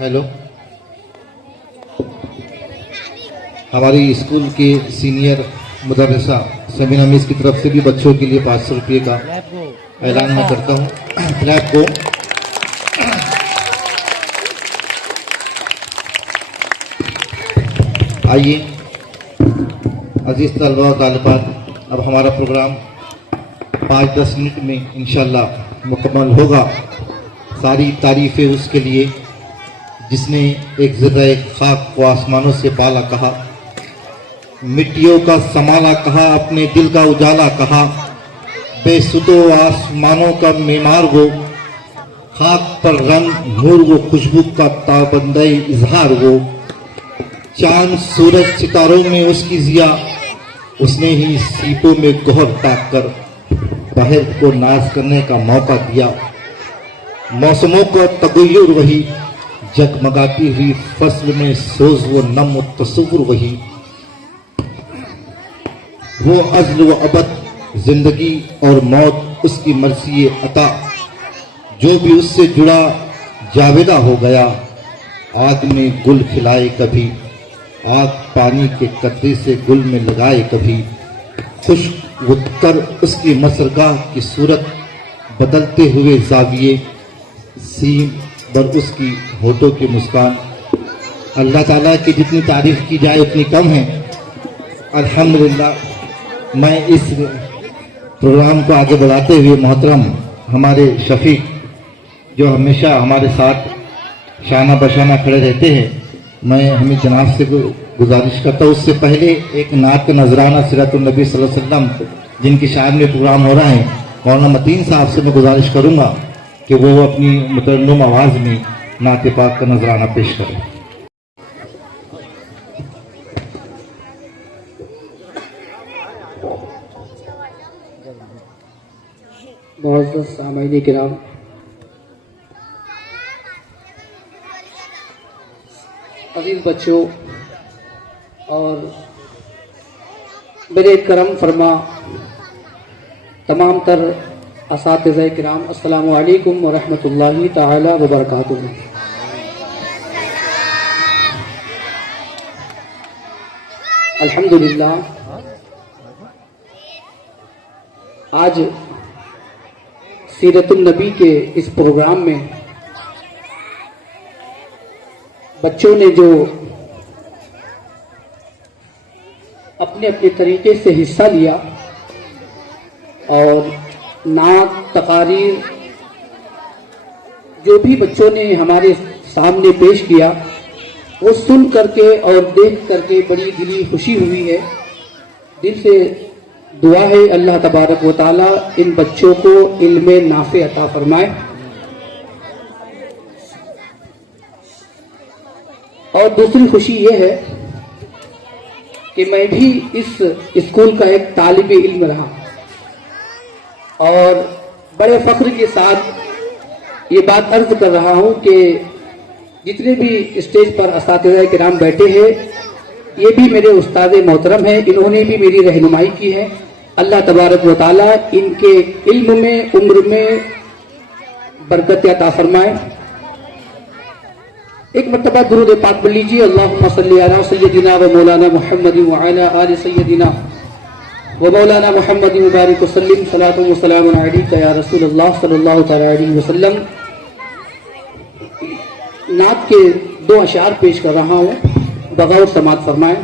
हेलो, हमारी स्कूल के सीनियर मुदर्रिसा समीना मिस की तरफ से भी बच्चों के लिए 500 रुपये का ऐलान मैं करता हूँ। फ्लैग को आइए अजीज तलबा और तालिबात, अब हमारा प्रोग्राम 5-10 मिनट में इंशाल्लाह मुकम्मल होगा। सारी तारीफ़ें उसके लिए जिसने एक ज़र्रा खाक को आसमानों से पाला कहा, मिट्टियों का समाला कहा, अपने दिल का उजाला कहा, बेसुदो आसमानों का मीमार वो, खाक पर रंग नूर वो खुशबू का ताबंदे इजहार वो, चांद सूरज सितारों में उसकी जिया, उसने ही सीपों में गोहर ताक कर बाहर को नाज करने का मौका दिया। मौसमों का तगय्युर वही, जगमगाती हुई फसल में सोज वो नम तस्वुर वही, वो अज़्ल व अबद जिंदगी और मौत उसकी मर्ज़ी अता, जो भी उससे जुड़ा जावेदा हो गया। आग में गुल खिलाए कभी, आग पानी के कतरे से गुल में लगाए कभी, खुश्क वो कर उसकी मसरगाह की सूरत, बदलते हुए जाविये सीम पर उसकी होठों की मुस्कान। अल्लाह ताला की जितनी तारीफ की जाए उतनी कम है। अल्हम्दुलिल्लाह। मैं इस प्रोग्राम को आगे बढ़ाते हुए मोहतरम हमारे शफीक जो हमेशा हमारे साथ शाना बशाना खड़े रहते हैं, मैं हमें जनाब से गुजारिश करता हूँ। उससे पहले एक नात का नजराना सिरातुन नबी सल्लल्लाहु अलैहि वसल्लम जिनकी शान में प्रोग्राम हो रहा है, मौलाना मतीन साहब से मैं गुजारिश करूंगा कि वो अपनी मुतरन्नुम आवाज में नात पाक का नजराना पेश करें। मुअज़्ज़ज़ सामईन किराम, अज़ीज़ बच्चों और मेरे करम फरमा तमाम तर असातिज़ा किराम, अस्सलामु अलैकुम व रहमतुल्लाहि ताला व बरकातुहू। अल्हम्दुलिल्लाह, आज सीरतुन नबी के इस प्रोग्राम में बच्चों ने जो अपने अपने तरीके से हिस्सा लिया और नात तकारीर जो भी बच्चों ने हमारे सामने पेश किया, वो सुन करके और देख करके बड़ी दिली खुशी हुई है। दिल से दुआ है अल्लाह तबारक व ताला इन बच्चों को इल्मे नाफे अता फरमाए। और दूसरी खुशी ये है कि मैं भी इस स्कूल का एक तालिबे इल्म रहा और बड़े फख्र के साथ ये बात अर्ज कर रहा हूँ कि जितने भी स्टेज पर असातिज़ा किराम बैठे हैं, ये भी मेरे उस्ताद मोहतरम हैं, इन्होंने भी मेरी रहनुमाई की है। अल्लाह तबारक व ताला इनके इल्म में, उम्र में बरकत अता फरमाए। एक मरतबा दुरूद पाक पढ़ लीजिए। अल्लाहुम्मा सल्ली अला सय्यदिना व मौलाना मुहम्मद व अला आलि सय्यदिना व मौलाना मुहम्मद व बारिक वसल्लिम सलातु व सलामुन अलैका या रसूलल्लाह सल्लल्लाहु तआला अलैहि वसल्लम। नात के दो अशार पेश कर रहा हूँ, बगौर समात फरमाए।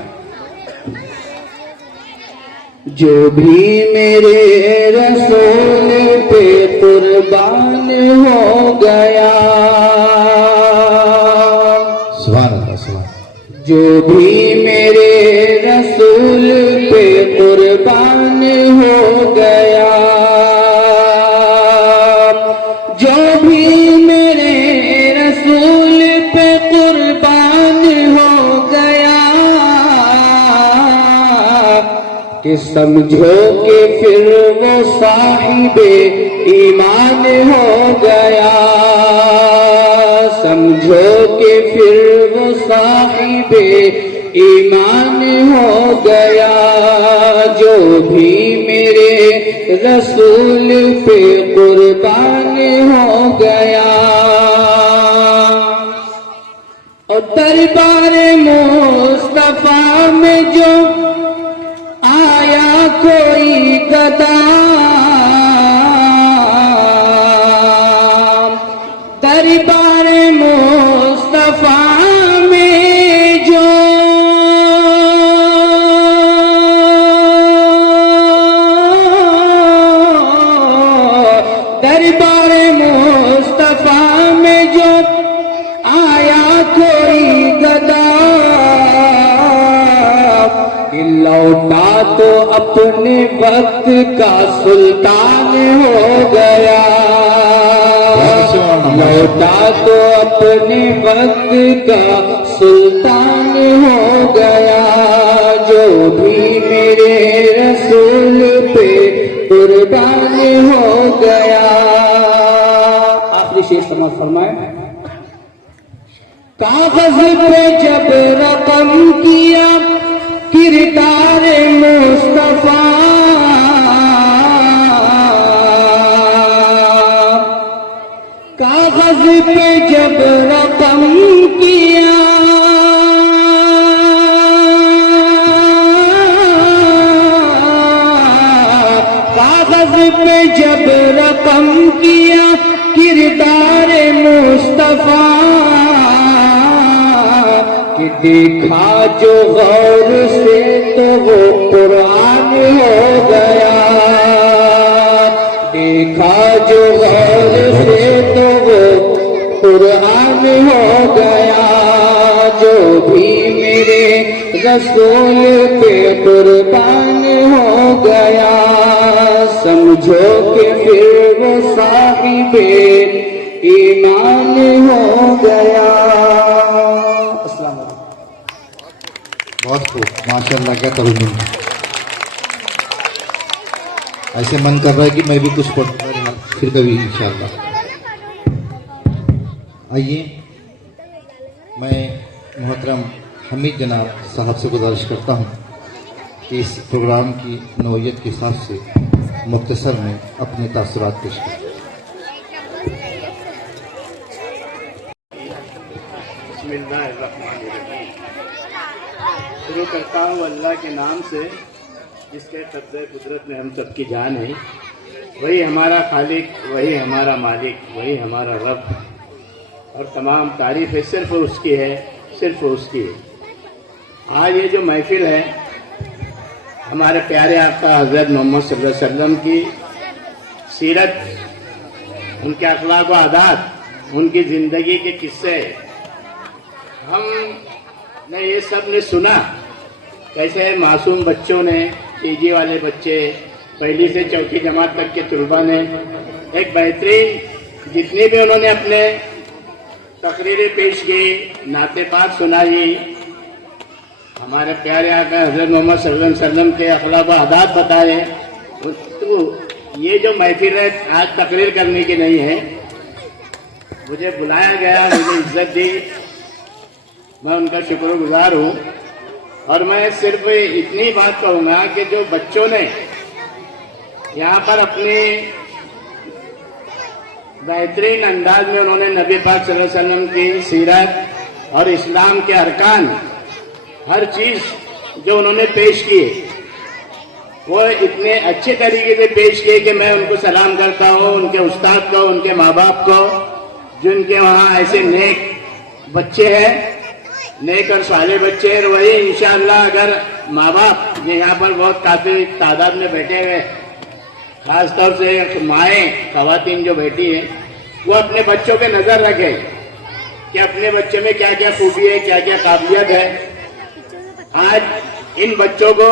जो भी मेरे रसूल पे कुर्बान हो गया, जो भी मेरे रसूल पे कुर्बान हो गया, जो भी मेरे रसूल पे कुर्बान हो गया, कि समझो कि फिर वो साहिबे ईमान हो गया, समझो कि फिर वो साहिबे ईमान हो गया। जो भी मेरे रसूल पे कुर्बान हो गया। और दरबार मुस्तफा में जो आया कोई गदा, दरबार मुस्तफा में जो दरबार मुस्तफा में जो आया कोई गदा, लौटा तो अपने वक्त का सुल्तान हो गया, लौटा तो अपने वक्त का सुल्तान हो गया, जो भी मेरे रसूल पे कुर्बान हो गया। आखिरी शेर समाज फरमाए। कागज पे जब रकम किया किरदार मुस्तफा, कागज पे जब रकम किया कागज पे जब रकम किया किरदार मुस्तफा, कि देखा जो गौर से तो वो कुरान हो गया, देखा जो गौर से तो वो कुरान हो गया, जो भी मेरे रसूल पे कुर्बान हो गया, समझो कि फिर वो साहिबे ईमान हो गया। बहुत खूब, माशाल्लाह, क्या तरुण। ऐसे मन कर रहा है कि मैं भी कुछ पढ़ूंगा फिर कभी इंशाल्लाह। आइए, मैं मोहतरम हमीद जनाब साहब से गुजारिश करता हूँ कि इस प्रोग्राम की नौयत के हिसाब से मुख्तसर में अपने तासुरात पेश करें। शुरू करता हूँ अल्लाह के नाम से, जिसके कब्ज़े कुदरत में हम सबकी जान है। वही हमारा खालिक, वही हमारा मालिक, वही हमारा रब, और तमाम तारीफ़ें सिर्फ उसकी है, सिर्फ उसकी है। आज ये जो महफिल है, हमारे प्यारे आका हज़रत मोहम्मद सल्लल्लाहु अलैहि वसल्लम की सीरत, उनके अखलाक व आदात, उनकी ज़िंदगी के किस्से हमने ये सब ने सुना। कैसे मासूम बच्चों ने, केजी वाले बच्चे, पहली से चौथी जमात तक के तलबा ने एक बेहतरीन, जितनी भी उन्होंने अपने तकरीरें पेश की, नाते पाक सुनाई, हमारे प्यारे आका हज़रत मोहम्मद सल्लल्लाहु अलैहि वसल्लम के अखलाक व आदात बताए। तो ये जो महफिल है आज तकरीर करने की नहीं है, मुझे बुलाया गया, मुझे इज्जत दी, मैं उनका शुक्रगुजार हूँ। और मैं सिर्फ इतनी बात कहूँगा कि जो बच्चों ने यहाँ पर अपने बेहतरीन अंदाज में उन्होंने नबी पाक सल्लल्लाहु अलैहि वसल्लम की सीरत और इस्लाम के अरकान, हर चीज़ जो उन्होंने पेश किए, वो इतने अच्छे तरीके से पेश किए कि मैं उनको सलाम करता हूँ, उनके उस्ताद को, उनके माँ बाप को, जिनके वहाँ ऐसे नेक बच्चे हैं, नेक और साले बच्चे हैं। वही इंशाअल्लाह अगर माँ बाप, यहाँ पर बहुत काफी तादाद में बैठे हुए, खास तौर से माएँ, खवातीन जो बैठी हैं, वो अपने बच्चों पे नजर रखें कि अपने बच्चे में क्या क्या खूबी है, क्या क्या काबिलियत है। आज इन बच्चों को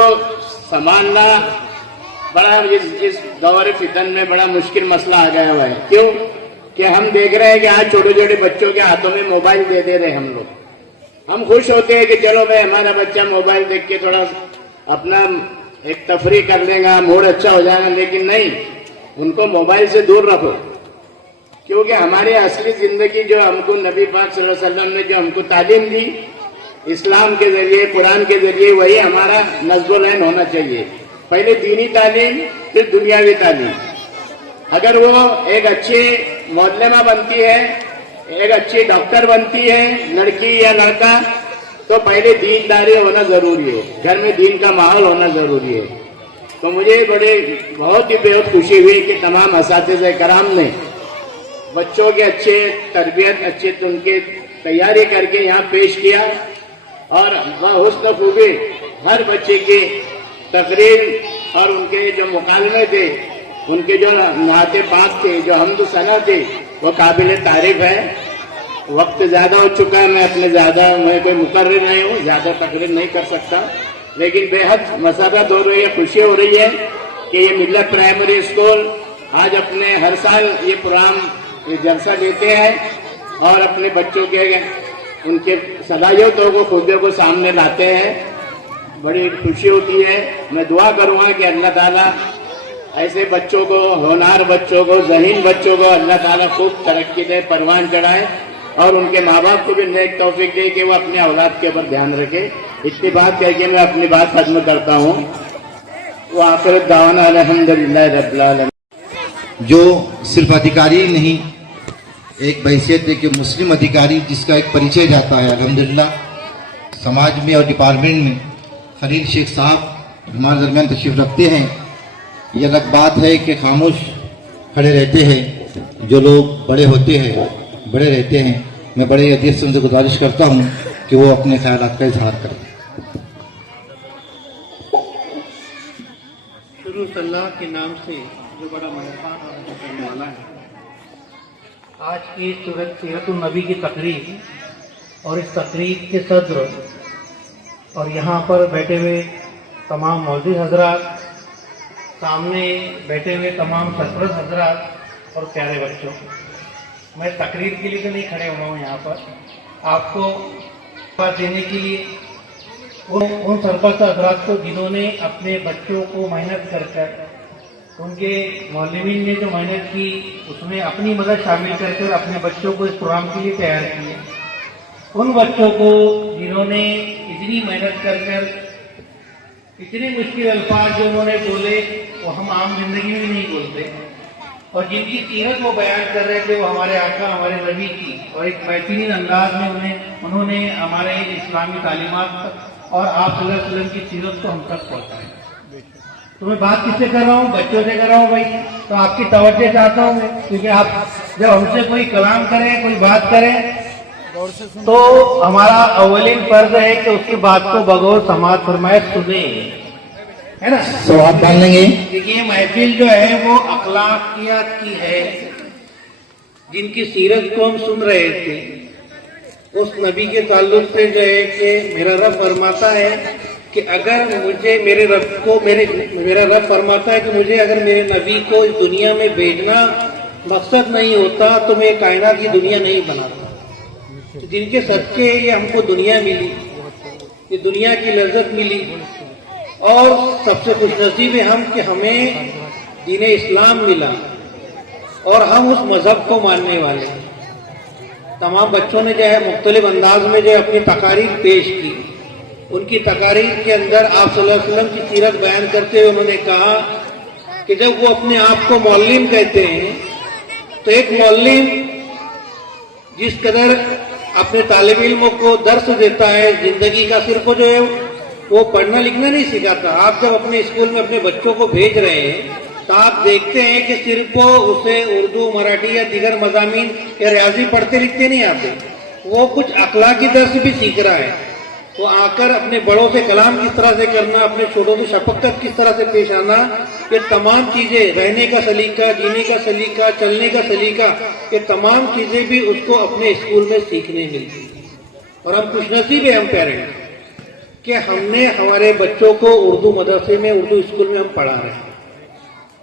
संभालना बड़ा इस दौर फितन में बड़ा मुश्किल मसला आ गया हुआ है। क्यों कि हम देख रहे हैं कि आज छोटे छोटे बच्चों के हाथों में मोबाइल दे दे रहे हम लोग। हम खुश होते हैं कि चलो भाई हमारा बच्चा मोबाइल देख के थोड़ा अपना एक तफरी कर लेगा, मूड अच्छा हो जाएगा, लेकिन नहीं, उनको मोबाइल से दूर रखो। क्योंकि हमारी असली जिंदगी जो हमको नबी पाक सल्लल्लाहु अलैहि वसल्लम ने जो हमको तालीम दी, इस्लाम के जरिए, कुरान के जरिए, वही हमारा नज़्बुल-ऐन होना चाहिए। पहले दीनी तालीम, फिर दुनियावी तालीम। अगर वो एक अच्छी मौलमा बनती है, एक अच्छी डॉक्टर बनती है लड़की या लड़का, तो पहले दीनदारी होना जरूरी है, घर में दीन का माहौल होना जरूरी है। तो मुझे बहुत ही बेहद खुशी हुई कि तमाम असातिज़े कराम ने बच्चों के अच्छे तरबियत, अच्छे उनके तैयारी करके यहाँ पेश किया, और हुस्न खूबी हर बच्चे की तकरीर और उनके जो मुकालमे थे, उनके जो नाते पाक थे, जो हमद सना थे, वो काबिल तारीफ है। वक्त ज्यादा हो चुका है, मैं कोई मुकर्रिर नहीं हूँ, ज्यादा तकरीर नहीं कर सकता, लेकिन बेहद मसरत हो रही है, खुशी हो रही है कि ये मिल्लत प्राइमरी स्कूल आज अपने हर साल ये प्रोग्राम ये जलसा लेते हैं और अपने बच्चों के उनके सलाहियतों को खुदियों को सामने लाते हैं। बड़ी खुशी होती है। मैं दुआ करूंगा कि अल्लाह ताला ऐसे बच्चों को, होनहार बच्चों को, ज़हीन बच्चों को अल्लाह ताला खूब तरक्की दे, परवान चढ़ाए और उनके माँ बाप को भी नेक तौफीक दे कि वो अपने औलाद के ऊपर ध्यान रखे। इतनी बात करके मैं अपनी बात खत्म करता हूँ। वो आखिर दावाना अल्हम्दुलिल्लाह रब्बिल आलमीन। जो सिर्फ अधिकारी नहीं, एक हैसियत है कि मुस्लिम अधिकारी जिसका एक परिचय जाता है अल्हम्दुलिल्लाह समाज में और डिपार्टमेंट में, खलील शेख साहब हमारे दरमियान तशरीफ रखते हैं। यह अलग बात है कि खामोश खड़े रहते हैं। जो लोग बड़े होते हैं, बड़े रहते हैं, मैं बड़े अजीज से उनसे गुजारिश करता हूँ कि वो अपने ख्यालात का इजहार करें। शुरू अल्लाह के नाम से जो बड़ा मेहरबान और करने वाला है। आज की सीरतुन नबी की तकरीब और इस तकरीब के सदर और यहाँ पर बैठे हुए तमाम मौजूद हजरात, सामने बैठे हुए तमाम सरपरस्त हजरात और प्यारे बच्चों, मैं तकरीर के लिए तो नहीं खड़े हुआ हूँ यहाँ पर, आपको बात देने के लिए उन सरपरस्त हजरात को जिन्होंने अपने बच्चों को मेहनत कर उनके मौलवीन ने जो मेहनत की उसमें अपनी मदद शामिल करके अपने बच्चों को इस प्रोग्राम के लिए तैयार किए। उन बच्चों को जिन्होंने इतनी मेहनत कर इतने मुश्किल अल्फाज जो उन्होंने बोले वो हम आम जिंदगी में नहीं बोलते, और जिनकी सीरत वो बयान कर रहे थे वो हमारे आका हमारे नबी की, और एक बेहतरीन अंदाज में उन्होंने हमारे इस्लामी तालीमात और आप सल्लल्लाहु अलैहि वसल्लम की सीरत को हम तक पहुँचाया। तो मैं बात किससे कर रहा हूँ? बच्चों से कर रहा हूँ भाई। तो आपकी तवज्जो चाहता हूँ मैं, क्योंकि आप जब हमसे कोई कलाम करें, कोई बात करें, तो हमारा अव्वलीन फर्ज है कि उसकी बात को बगौर समाज फरमाए सुने, है ना? सवाल मान लेंगे। देखिए महफिल जो है वो अखलाकियात की है, जिनकी सीरत को हम सुन रहे थे। उस नबी के ताल्लुक से जो है कि मेरा रब फरमाता है कि अगर मुझे मेरा रब फरमाता है कि मुझे अगर मेरे नबी को इस दुनिया में भेजना मकसद नहीं होता तो मैं कायनात की दुनिया नहीं बनाता। तो जिनके सदके ये हमको दुनिया मिली, ये दुनिया की लज्जत मिली, और सबसे खुशनसीब है हम कि हमें दीन इस्लाम मिला और हम उस मजहब को मानने वाले। तमाम बच्चों ने जो है मुख्तलिफ अंदाज में जो अपनी तकारीर पेश की। उनकी तकारीर के अंदर आप सल्लल्लाहु अलैहि वसल्लम की सीरत बयान करते हुए उन्होंने कहा कि जब वो अपने आप को मौल्लिम कहते हैं तो एक मौल्लिम जिस कदर अपने तालिब इल्मों को दर्स देता है जिंदगी का, सिर्फ जो है वो पढ़ना लिखना नहीं सिखाता। आप जब अपने स्कूल में अपने बच्चों को भेज रहे हैं तो आप देखते हैं कि सिर्फ उसे उर्दू, मराठी या दीगर मज़ामीन या रियाजी पढ़ते लिखते नहीं आते, वो कुछ अखलाकी दर्स भी सीख रहा है। तो आकर अपने बड़ों से कलाम किस तरह से करना, अपने छोटों से शफकत किस तरह से पेश आना, ये तमाम चीजें, रहने का सलीका, जीने का सलीका, चलने का सलीका, ये तमाम चीजें भी उसको अपने स्कूल में सीखने मिलती। और हम खुशनसीब है हम पेरेंट कि हमने हमारे बच्चों को उर्दू मदरसे में, उर्दू स्कूल में हम पढ़ा रहे हैं।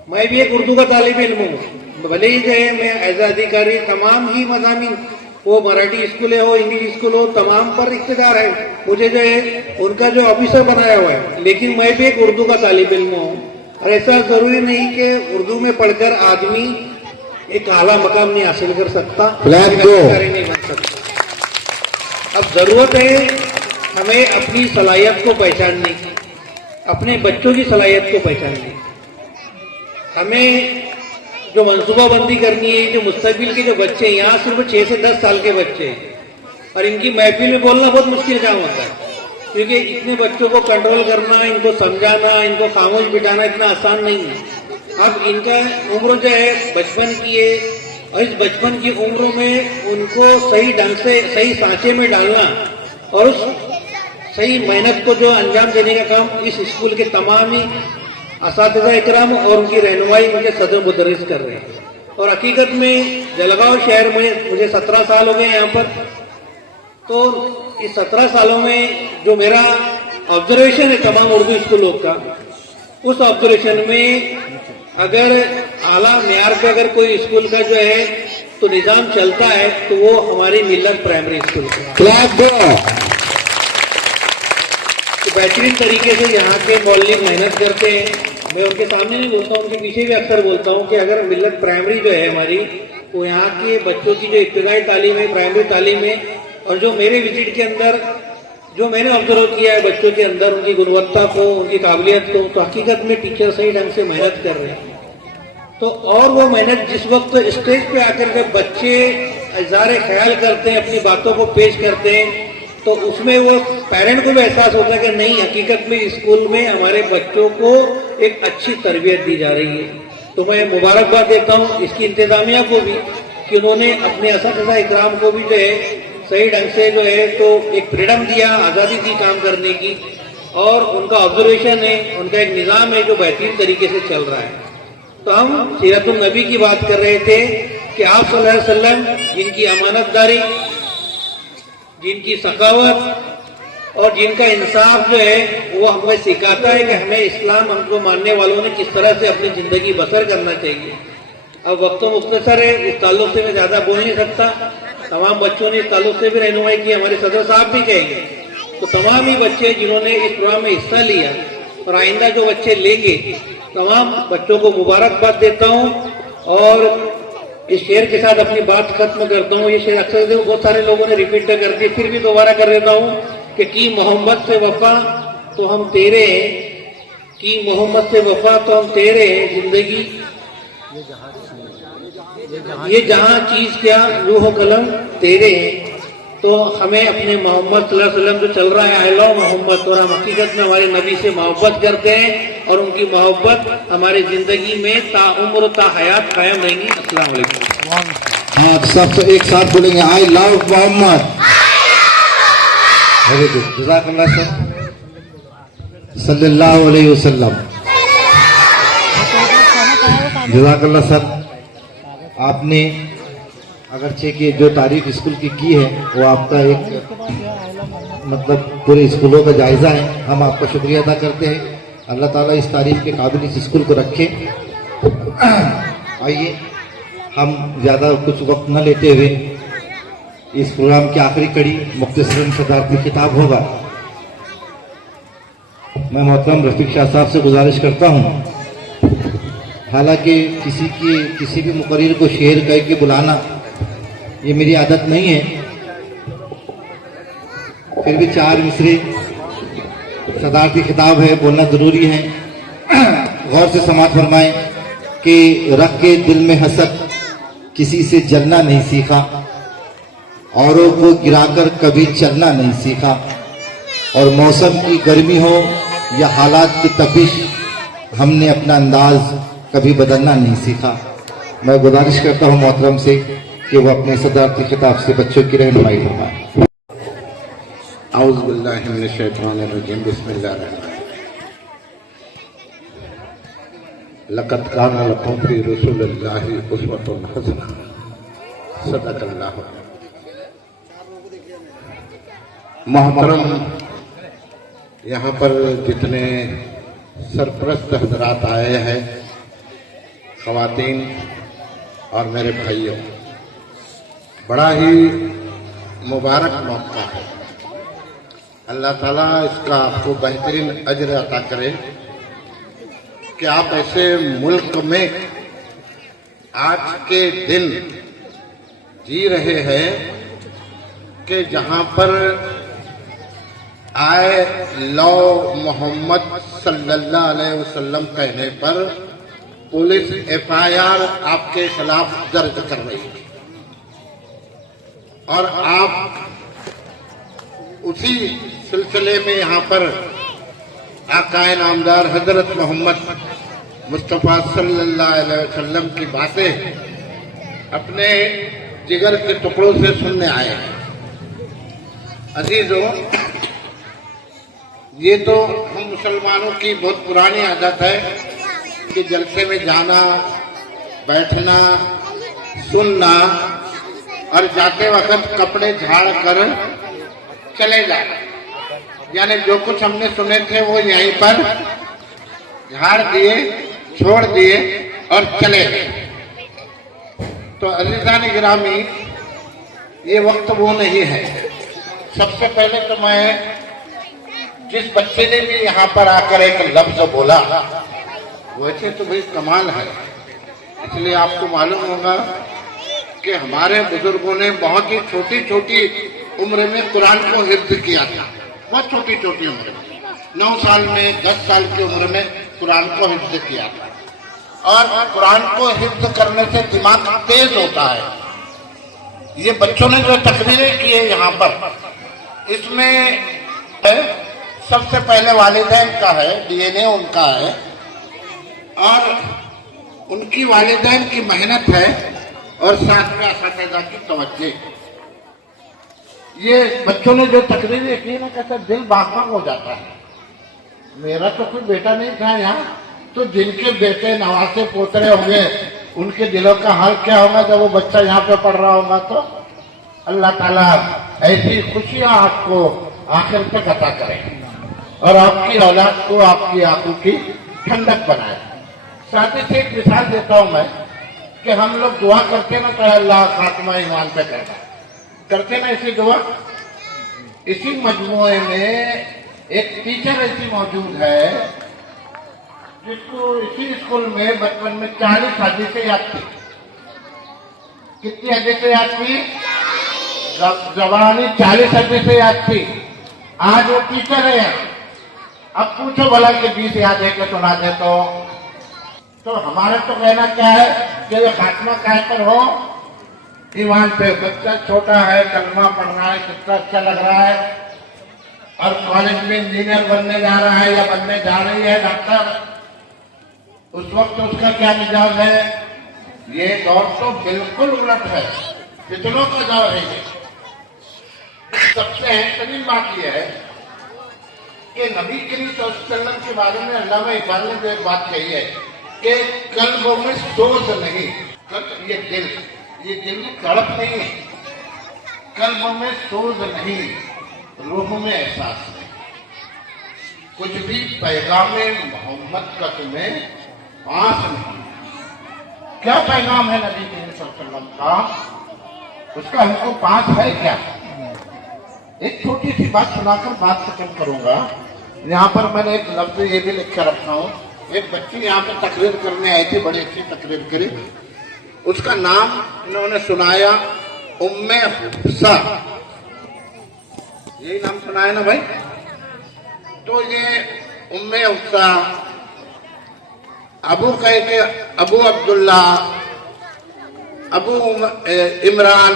मैं भी एक उर्दू का तालिब इल्म हूँ, भले ही जो है मैं एज अधिकारी तमाम ही मज़ामीन, वो मराठी स्कूल हो, इंग्लिश स्कूल हो, तमाम पर इख्तियार है, मुझे जो है उनका जो ऑफिसर बनाया हुआ है, लेकिन मैं भी एक उर्दू का तालिब इल्म हूँ। और ऐसा जरूरी नहीं कि उर्दू में पढ़कर आदमी एक आला मकाम नहीं हासिल कर सकता, अधिकारी नहीं बन सकता। अब जरूरत है हमें अपनी सलाहियत को पहचानने की, अपने बच्चों की सलाहियत को पहचानने की। हमें जो मनसूबाबंदी करनी है, जो मुस्तकबिल के जो बच्चे हैं, यहाँ सिर्फ 6 से 10 साल के बच्चे हैं, और इनकी महफिल में बोलना बहुत मुश्किल काम होता है, क्योंकि इतने बच्चों को कंट्रोल करना, इनको समझाना, इनको खामोश बिठाना इतना आसान नहीं है। अब इनका उम्र जो है बचपन की है, और इस बचपन की उम्र में उनको सही ढंग से, सही सांचे में डालना और उस सही मेहनत को जो अंजाम देने का काम इस स्कूल के तमाम ही असातिज़ा इकराम और उनकी रहनुमाई मुझे सदर मुदर्रिस कर रहे हैं। और हकीकत में जलगांव शहर में मुझे 17 साल हो गए यहाँ पर, तो इस 17 सालों में जो मेरा ऑब्जर्वेशन है तमाम उर्दू स्कूलों का, उस ऑब्जर्वेशन में अगर आला मेयार पे अगर कोई स्कूल का जो है तो निज़ाम चलता है तो वो हमारी मिल्लत प्राइमरी स्कूल का क्लैप दो। तो बेहतरीन तरीके से यहाँ के मौलिक मेहनत करते हैं। मैं उनके सामने नहीं बोलता हूँ, उनके पीछे भी अक्सर बोलता हूँ कि अगर मिल्लत प्राइमरी जो है हमारी, तो यहाँ के बच्चों की जो इब्तदाई तालीम है, प्राइमरी तालीम है, और जो मेरे विजिट के अंदर जो मैंने ऑब्जर्व किया है बच्चों के अंदर, उनकी गुणवत्ता को, उनकी काबिलियत को, तो हकीकत में टीचर सही ढंग से मेहनत कर रहे हैं। तो और वो मेहनत जिस वक्त स्टेज पे आकर के बच्चे इज़हार ख्याल करते हैं, अपनी बातों को पेश करते हैं, तो उसमें वो पेरेंट को भी एहसास होता है कि नहीं, हकीकत में स्कूल में हमारे बच्चों को एक अच्छी तरबियत दी जा रही है। तो मैं मुबारकबाद देता हूँ इसकी इंतजामिया को भी कि उन्होंने अपने असतज़ा इकराम को भी जो है सही ढंग से जो है तो एक फ्रीडम दिया, आज़ादी दी काम करने की, और उनका ऑब्जर्वेशन है, उनका एक निज़ाम है जो बेहतरीन तरीके से चल रहा है। तो हम सीरतुन नबी की बात कर रहे थे कि आप सल्लल्लाहु अलैहि वसल्लम जिनकी अमानतदारी, जिनकी सखावत और जिनका इंसाफ जो है वो हमें सिखाता है कि हमें इस्लाम हमको मानने वालों ने किस तरह से अपनी ज़िंदगी बसर करना चाहिए। अब वक्त मुख्तसर है, इस ताल्लुक से मैं ज़्यादा बोल नहीं सकता। तमाम बच्चों ने इस ताल्लुक से भी रहनुमाई की, हमारे सदर साहब भी कहेंगे। तो तमाम ही बच्चे जिन्होंने इस प्रोग्राम में हिस्सा लिया और आइंदा जो बच्चे लेंगे, तमाम बच्चों को मुबारकबाद देता हूँ। और इस शेर के साथ अपनी बात खत्म करता हूँ। ये शेर अक्सर बहुत सारे लोगों ने रिपीट कर दिया, फिर भी दोबारा कर देता हूँ कि की मोहम्मद से वफा तो हम तेरे हैं, की मोहम्मद से वफा तो हम तेरे हैं, जिंदगी ये जहां चीज क्या रूह कलम तेरे हैं। तो हमें अपने मोहम्मद सल्लल्लाहु अलैहि वसल्लम जो चल रहा है, आई लव मोहम्मद, और हम हकीकत में हमारे नबी से मोहब्बत करते हैं और उनकी मोहब्बत हमारी जिंदगी में ताउम्र ता हयात कायम रहेंगी। अस्सलाम वालेकुम। हाँ, सब एक साथ बोलेंगे, I love Mohammad. Very good, जज़ाकल्लाह सर, सल्लल्लाहु अलैहि वसल्लम। जज़ाकल्लाह सर, आपने अगरचे कि जो तारीफ स्कूल की है वो आपका एक मतलब पूरे स्कूलों का जायजा है। हम आपका शुक्रिया अदा करते हैं। अल्लाह ताला इस तारीफ के काबिल इस स्कूल को रखे। आइए हम ज़्यादा कुछ वक्त न लेते हुए इस प्रोग्राम की आखिरी कड़ी मुख्तसरन सदारती खिताब होगा। मैं मोहतरम रफीक शाह साहब से गुजारिश करता हूँ, हालांकि किसी भी मुकर्रिर को शेर कह के बुलाना ये मेरी आदत नहीं है, फिर भी 4 मिसरे सदारती खिताब है, बोलना जरूरी है। गौर से समाअत फरमाएं कि रख के दिल में हसद, किसी से जलना नहीं सीखा, औरों को गिराकर कभी चलना नहीं सीखा, और मौसम की गर्मी हो या हालात की तपिश, हमने अपना अंदाज कभी बदलना नहीं सीखा। मैं गुजारिश करता हूँ मोहतरम से कि वो अपने सदारती खिताब से बच्चों की रहनुमाई फरमाएं। औज़ु बिल्लाहि मिनश शैतानिर रजीम, बिस्मिल्लाहिर रहमानिर रहीम। लक़द काना लकुम फ़ी रसूलिल्लाहि उस्वतुन हसना, सदक़ल्लाहु। मोहतरम, यहाँ पर जितने सरप्रस्त हज़रात आए हैं, ख़वातीन और मेरे भाइयों, बड़ा ही मुबारक मौका है। अल्लाह ताला इसका आपको बेहतरीन अजर अता करे कि आप ऐसे मुल्क में आज के दिन जी रहे हैं कि जहां पर आए लव मोहम्मद सल्लल्लाहु अलैहि वसल्लम कहने पर पुलिस FIR आपके खिलाफ दर्ज कर रही है, और आप उसी सिलसिले में यहाँ पर आकाए नामदार हजरत मोहम्मद मुस्तफ़ा सल्लल्लाहु अलैहि वसल्लम की बातें अपने जिगर के टुकड़ों से सुनने आए हैं। अजीजों, ये तो हम मुसलमानों की बहुत पुरानी आदत है कि जलसे में जाना, बैठना, सुनना और जाते वक्त कपड़े झाड़ कर चले जाए, यानी जो कुछ हमने सुने थे वो यहीं पर झाड़ दिए, छोड़ दिए और चले गए। तो अजीज़ान गिरामी, ये वक्त वो नहीं है। सबसे पहले तो मैं, जिस बच्चे ने भी यहाँ पर आकर एक लफ्ज बोला, वैसे तो भाई कमाल है। इसलिए आपको मालूम होगा कि हमारे बुजुर्गों ने बहुत ही छोटी छोटी उम्र में कुरान को हिफ्ज किया था। बहुत छोटी छोटी उम्र में, 9 साल में, 10 साल की उम्र में कुरान को हिफ्ज किया था। और कुरान को हिफ्ज करने से दिमाग तेज होता है। ये बच्चों ने जो तकरीरें की है यहाँ पर, इसमें सबसे पहले वालिदैन का है, डीएनए उनका है, और उनकी वालिदैन की मेहनत है, और साथ में असातिज़ा की तवज्जो। ये बच्चों ने जो तकरीरें की ना, कैसे दिल बाग हो जाता है। मेरा तो कोई बेटा नहीं था यहाँ, तो जिनके बेटे नवासे पोतरे होंगे, उनके दिलों का हाल क्या होगा जब वो बच्चा यहाँ पे पढ़ रहा होगा। तो अल्लाह ताला ऐसी खुशियां आपको आखिर तक अता करे और आपकी औलाद को आपकी आंखों की ठंडक बनाए। साथ ही एक मिसाल देता हूं मैं कि हम लोग दुआ करते ना, तो अल्लाह खात्मा ईमान पे करना करते ना, ऐसी दुआ। इसी मजमुए में एक टीचर ऐसी मौजूद है जिसको इसी स्कूल में बचपन में 40 हदीसें याद थी। कितनी हदीसें याद थी? जवानी 40 हदीसें याद थी। आज वो टीचर है। अब पूछो भला कि 20 याद है कि सुना दे। तो हमारा तो कहना क्या है कि ये खात्मा काय पर हो? ईमान पे। बच्चा छोटा है, कलमा पढ़ रहा है, कितना अच्छा लग रहा है, और कॉलेज में इंजीनियर बनने जा रहा है या बनने जा रही है डॉक्टर, उस वक्त उसका क्या मिजाज है? ये दौर तो बिल्कुल उलट है। कितनों का दौर है ये। सबसे अहम बात यह है कि नबी करीम सल्लल्लाहु अलैहि वसल्लम के बारे में अल्लामा इकबाल ने जो एक बात कही है कि कल्बों में सोच नहीं, ये दिल तड़प नहीं है, कल्बों में सोच नहीं, रूह में एहसास नहीं। कुछ भी पैगाम मोहम्मद का तुम्हें पास नहीं। क्या पैगाम है नबी करीम सल्लल्लाहु अलैहि वसल्लम का? उसका हमको पास है क्या? एक छोटी सी बात सुनाकर बात खत्म करूंगा। यहाँ पर मैंने एक लफ्ज ये भी लिख कर रखा हूँ। एक बच्ची यहाँ पर तकरीर करने आई थी, बड़ी अच्छी तकरीर करी। उसका नाम इन्होंने सुनाया उम्मे हुफ्सा। यही नाम सुनाया ना भाई? तो ये उम्मे हुफ्सा, अबू कहते अबू अब्दुल्ला, अबू इमरान,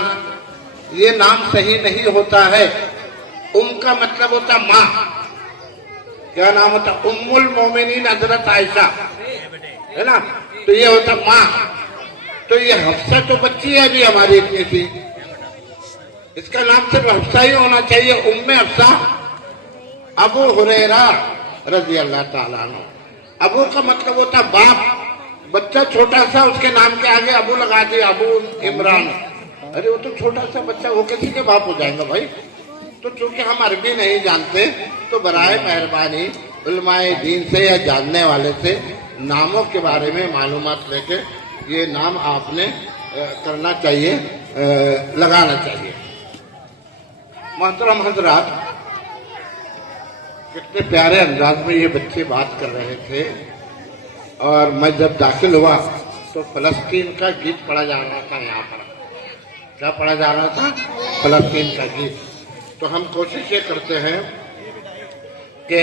ये नाम सही नहीं होता है। का मतलब होता माँ। क्या नाम होता? उम्मुल मोमिनीन हजरत आयशा, है ना? तो ये होता माँ। तो ये हफ्सा तो बच्ची है अभी हमारी इतनी सी, इसका नाम सिर्फ हफ्सा ही होना चाहिए, उम्मे हफ्सा। अबू हुरैरा रजी अल्लाह ताला अन्हु। अबू का मतलब होता बाप। बच्चा छोटा सा, उसके नाम के आगे अबू लगा दिए, अबू इमरान। अरे वो तो छोटा सा बच्चा, वो किसी के बाप हो जाएगा भाई? तो चूंकि हम अरबी नहीं जानते, तो बराए मेहरबानी उलमाए दीन से या जानने वाले से नामों के बारे में मालूमात लेके ये नाम आपने करना चाहिए, लगाना चाहिए। मोहतरम हजरात, कितने प्यारे अंदाज में ये बच्चे बात कर रहे थे। और मैं जब दाखिल हुआ तो फलस्तीन का गीत पढ़ा जा रहा था। यहाँ पर क्या पढ़ा जा रहा था? फलस्तीन का गीत। तो हम कोशिश ये करते हैं कि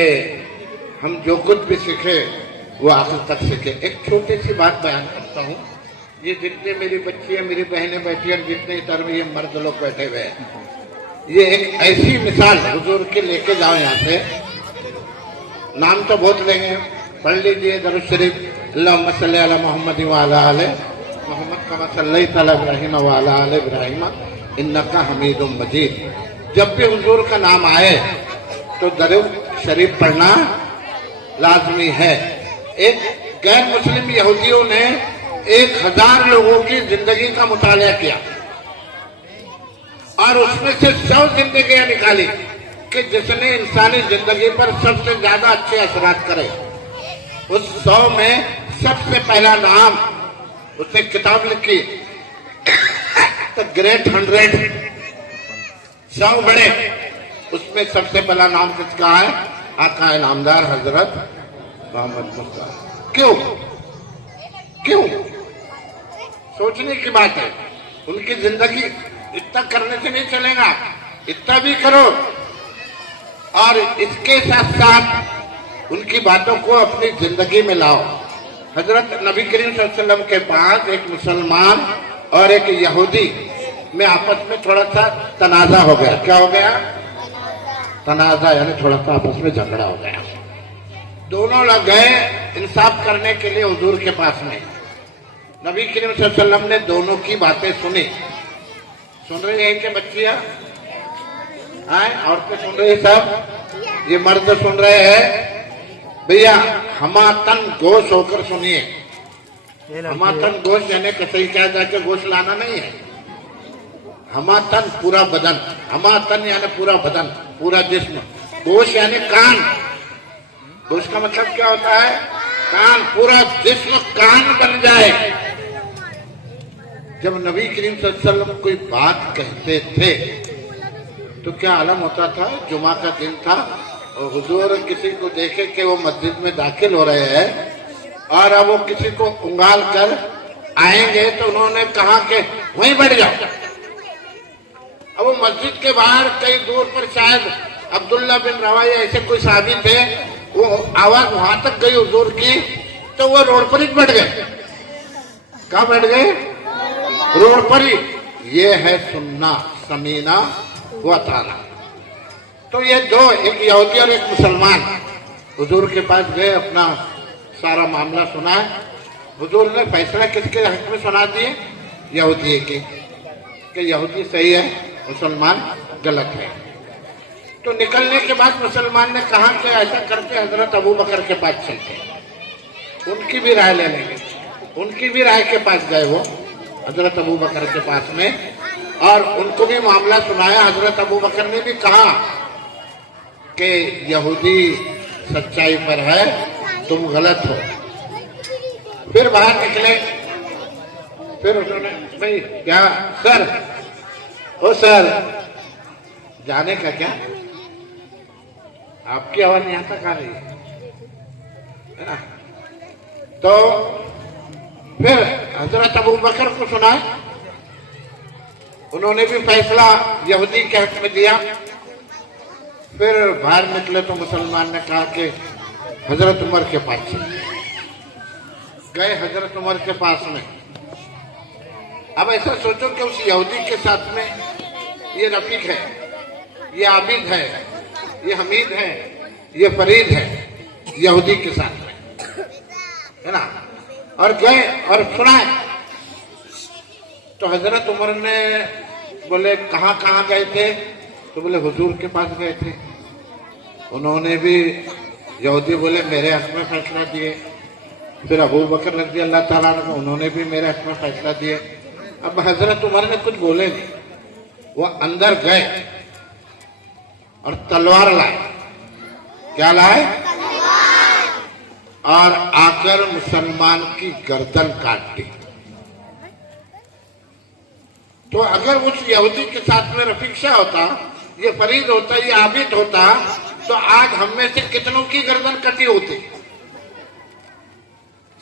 हम जो कुछ भी सीखे वो आखिर तक सीखे। एक छोटी सी बात बयान करता हूँ। ये जितने मेरी बच्चियाँ, मेरी बहनें बैठी हैं, जितने इधर में ये मर्द लोग बैठे हुए हैं, ये एक ऐसी मिसाल हुजूर के लेके जाओ यहाँ से। नाम तो बहुत लेंगे, पढ़ लीजिए दरूद शरीफ। अल्लाहुम्मा सल्ली अला मुहम्मद व अला आले मोहम्मद कमा सल्लैता अला इब्राहीम व अला आले इब्राहीम इन्नका हमीदुम मजीद। जब भी हुजूर का नाम आए तो दरूद शरीफ पढ़ना लाजमी है। एक गैर मुस्लिम यहूदियों ने 1000 लोगों की जिंदगी का मुताला किया और उसमें से 100 जिंदगियां निकाली कि जिसने इंसानी जिंदगी पर सबसे ज्यादा अच्छे असरात करे। उस 100 में सबसे पहला नाम, उसने किताब लिखी ग्रेट 100 100 बड़े, उसमें सबसे पहला नाम किसका है? आका इनामदार हजरत मोहम्मद मुस्तफा। क्यों क्यों? सोचने की बात है। उनकी जिंदगी इतना करने से नहीं चलेगा, इतना भी करो और इसके साथ साथ उनकी बातों को अपनी जिंदगी में लाओ। हजरत नबी करीम सल्लल्लाहु अलैहि वसल्लम के पास एक मुसलमान और एक यहूदी में आपस में थोड़ा सा तनाजा हो गया। क्या हो गया? तनाजा, यानी थोड़ा सा आपस में झगड़ा हो गया। दोनों लोग गए इंसाफ करने के लिए हुजूर के पास में। नबी करीम सल्लल्लाहु अलैहि वसल्लम ने दोनों की बातें सुनी। सुन रही है कि बच्चियां आए, औरतें सुन रही, सब ये मर्द सुन रहे हैं। भैया हमातन गोश होकर सुनिए। हमातन गोश यानी कहीं क्या जाके गोश लाना नहीं है। हमातन पूरा बदन, हमातन यानी पूरा बदन, पूरा जिस्म। गोश यानी कान। गोश का मतलब क्या होता है? कान, पूरा जिस्म कान बन जाए। जब नबी करीम सल्लल्लाहु अलैहि वसल्लम कोई बात कहते थे तो क्या आलम होता था? जुमा का दिन था और हुजूर किसी को देखे कि वो मस्जिद में दाखिल हो रहे हैं और अब वो किसी को उंगाल कर आएंगे तो उन्होंने कहा कि वहीं बैठ जाओ। अब वो मस्जिद के बाहर कई दूर पर शायद अब्दुल्ला बिन रवा या ऐसे कोई साहबी थे, वो आवाज वहां तक गई हुजूर की तो वो रोड पर ही बैठ गए। कहाँ बैठ गए? रोड पर ही। ये है सुन्ना, समीना व ताना। तो ये दो, एक यहूदी और एक मुसलमान हुजूर के पास गए, अपना सारा मामला सुना। हुजूर ने फैसला किसके हक में सुना दिए? यहूदी के, कि यहूदी सही है, मुसलमान गलत है। तो निकलने के बाद मुसलमान ने कहा कि ऐसा करके हजरत अबू बकर के पास चलते, उनकी भी राय ले लेंगे। उनकी भी राय के पास गए वो हजरत अबू बकर के पास में और उनको भी मामला सुनाया। हजरत अबू बकर ने भी कहा कि यहूदी सच्चाई पर है, तुम गलत हो। फिर बाहर निकले, फिर उन्होंने, भाई क्या सर, ओ सर, जाने का क्या? आपकी आवाज यहां तक आ रही है ना? तो फिर हजरत अबू बकर को सुना, उन्होंने भी फैसला यहूदी के हक में दिया। फिर बाहर निकले तो मुसलमान ने कहा कि हजरत उमर के पास चलिए। गए हजरत उमर के पास में। अब ऐसा सोचो कि उस यहूदी के साथ में ये रफीक है, ये आबिद है, ये हमीद है, ये फरीद है, यहूदी के साथ में, है ना? और गए और सुनाए। तो हजरत उमर ने बोले कहाँ कहाँ गए थे? तो बोले हुजूर के पास गए थे। उन्होंने भी, यहूदी बोले मेरे हक में फैसला दिए। फिर अबू बकर रज़ी अल्लाह ताला अन्हु, उन्होंने भी मेरे हक में फैसला दिए। अब हजरत उमर ने कुछ बोले नहीं, वो अंदर गए और तलवार लाए। क्या लाए? और आकर मुसलमान की गर्दन काट दी। तो अगर उस यहूदी के साथ में रफीक शाह होता, ये फरीद होता, ये आबिद होता, तो आज हम में से कितनों की गर्दन कटी होती?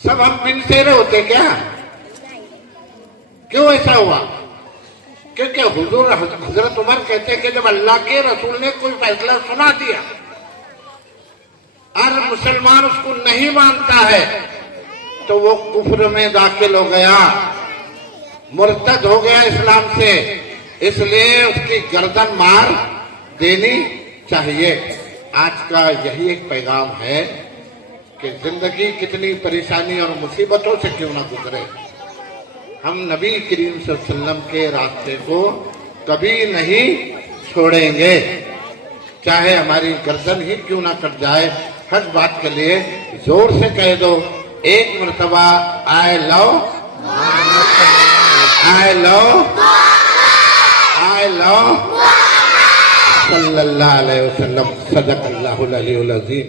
सब हम बिन सेरे होते क्या? क्यों ऐसा हुआ? क्योंकि हुजूर हजरत उमर कहते कि जब अल्लाह के रसूल ने कोई फैसला सुना दिया और मुसलमान उसको नहीं मानता है तो वो कुफ्र में दाखिल हो गया, मुर्तद हो गया इस्लाम से। इसलिए उसकी गर्दन मार देनी चाहिए। आज का यही एक पैगाम है कि जिंदगी कितनी परेशानी और मुसीबतों से क्यों ना गुजरे, हम नबी करीम सल्लल्लाहु अलैहि वसल्लम के रास्ते को कभी नहीं छोड़ेंगे, चाहे हमारी गर्दन ही क्यों ना कट जाए। हर बात के लिए जोर से कह दो एक मर्तबा, I love, I love, I love सल्लल्लाहु अलैहि वसल्लम। सदक़ल्लाहुल अलीयुल अज़ीम।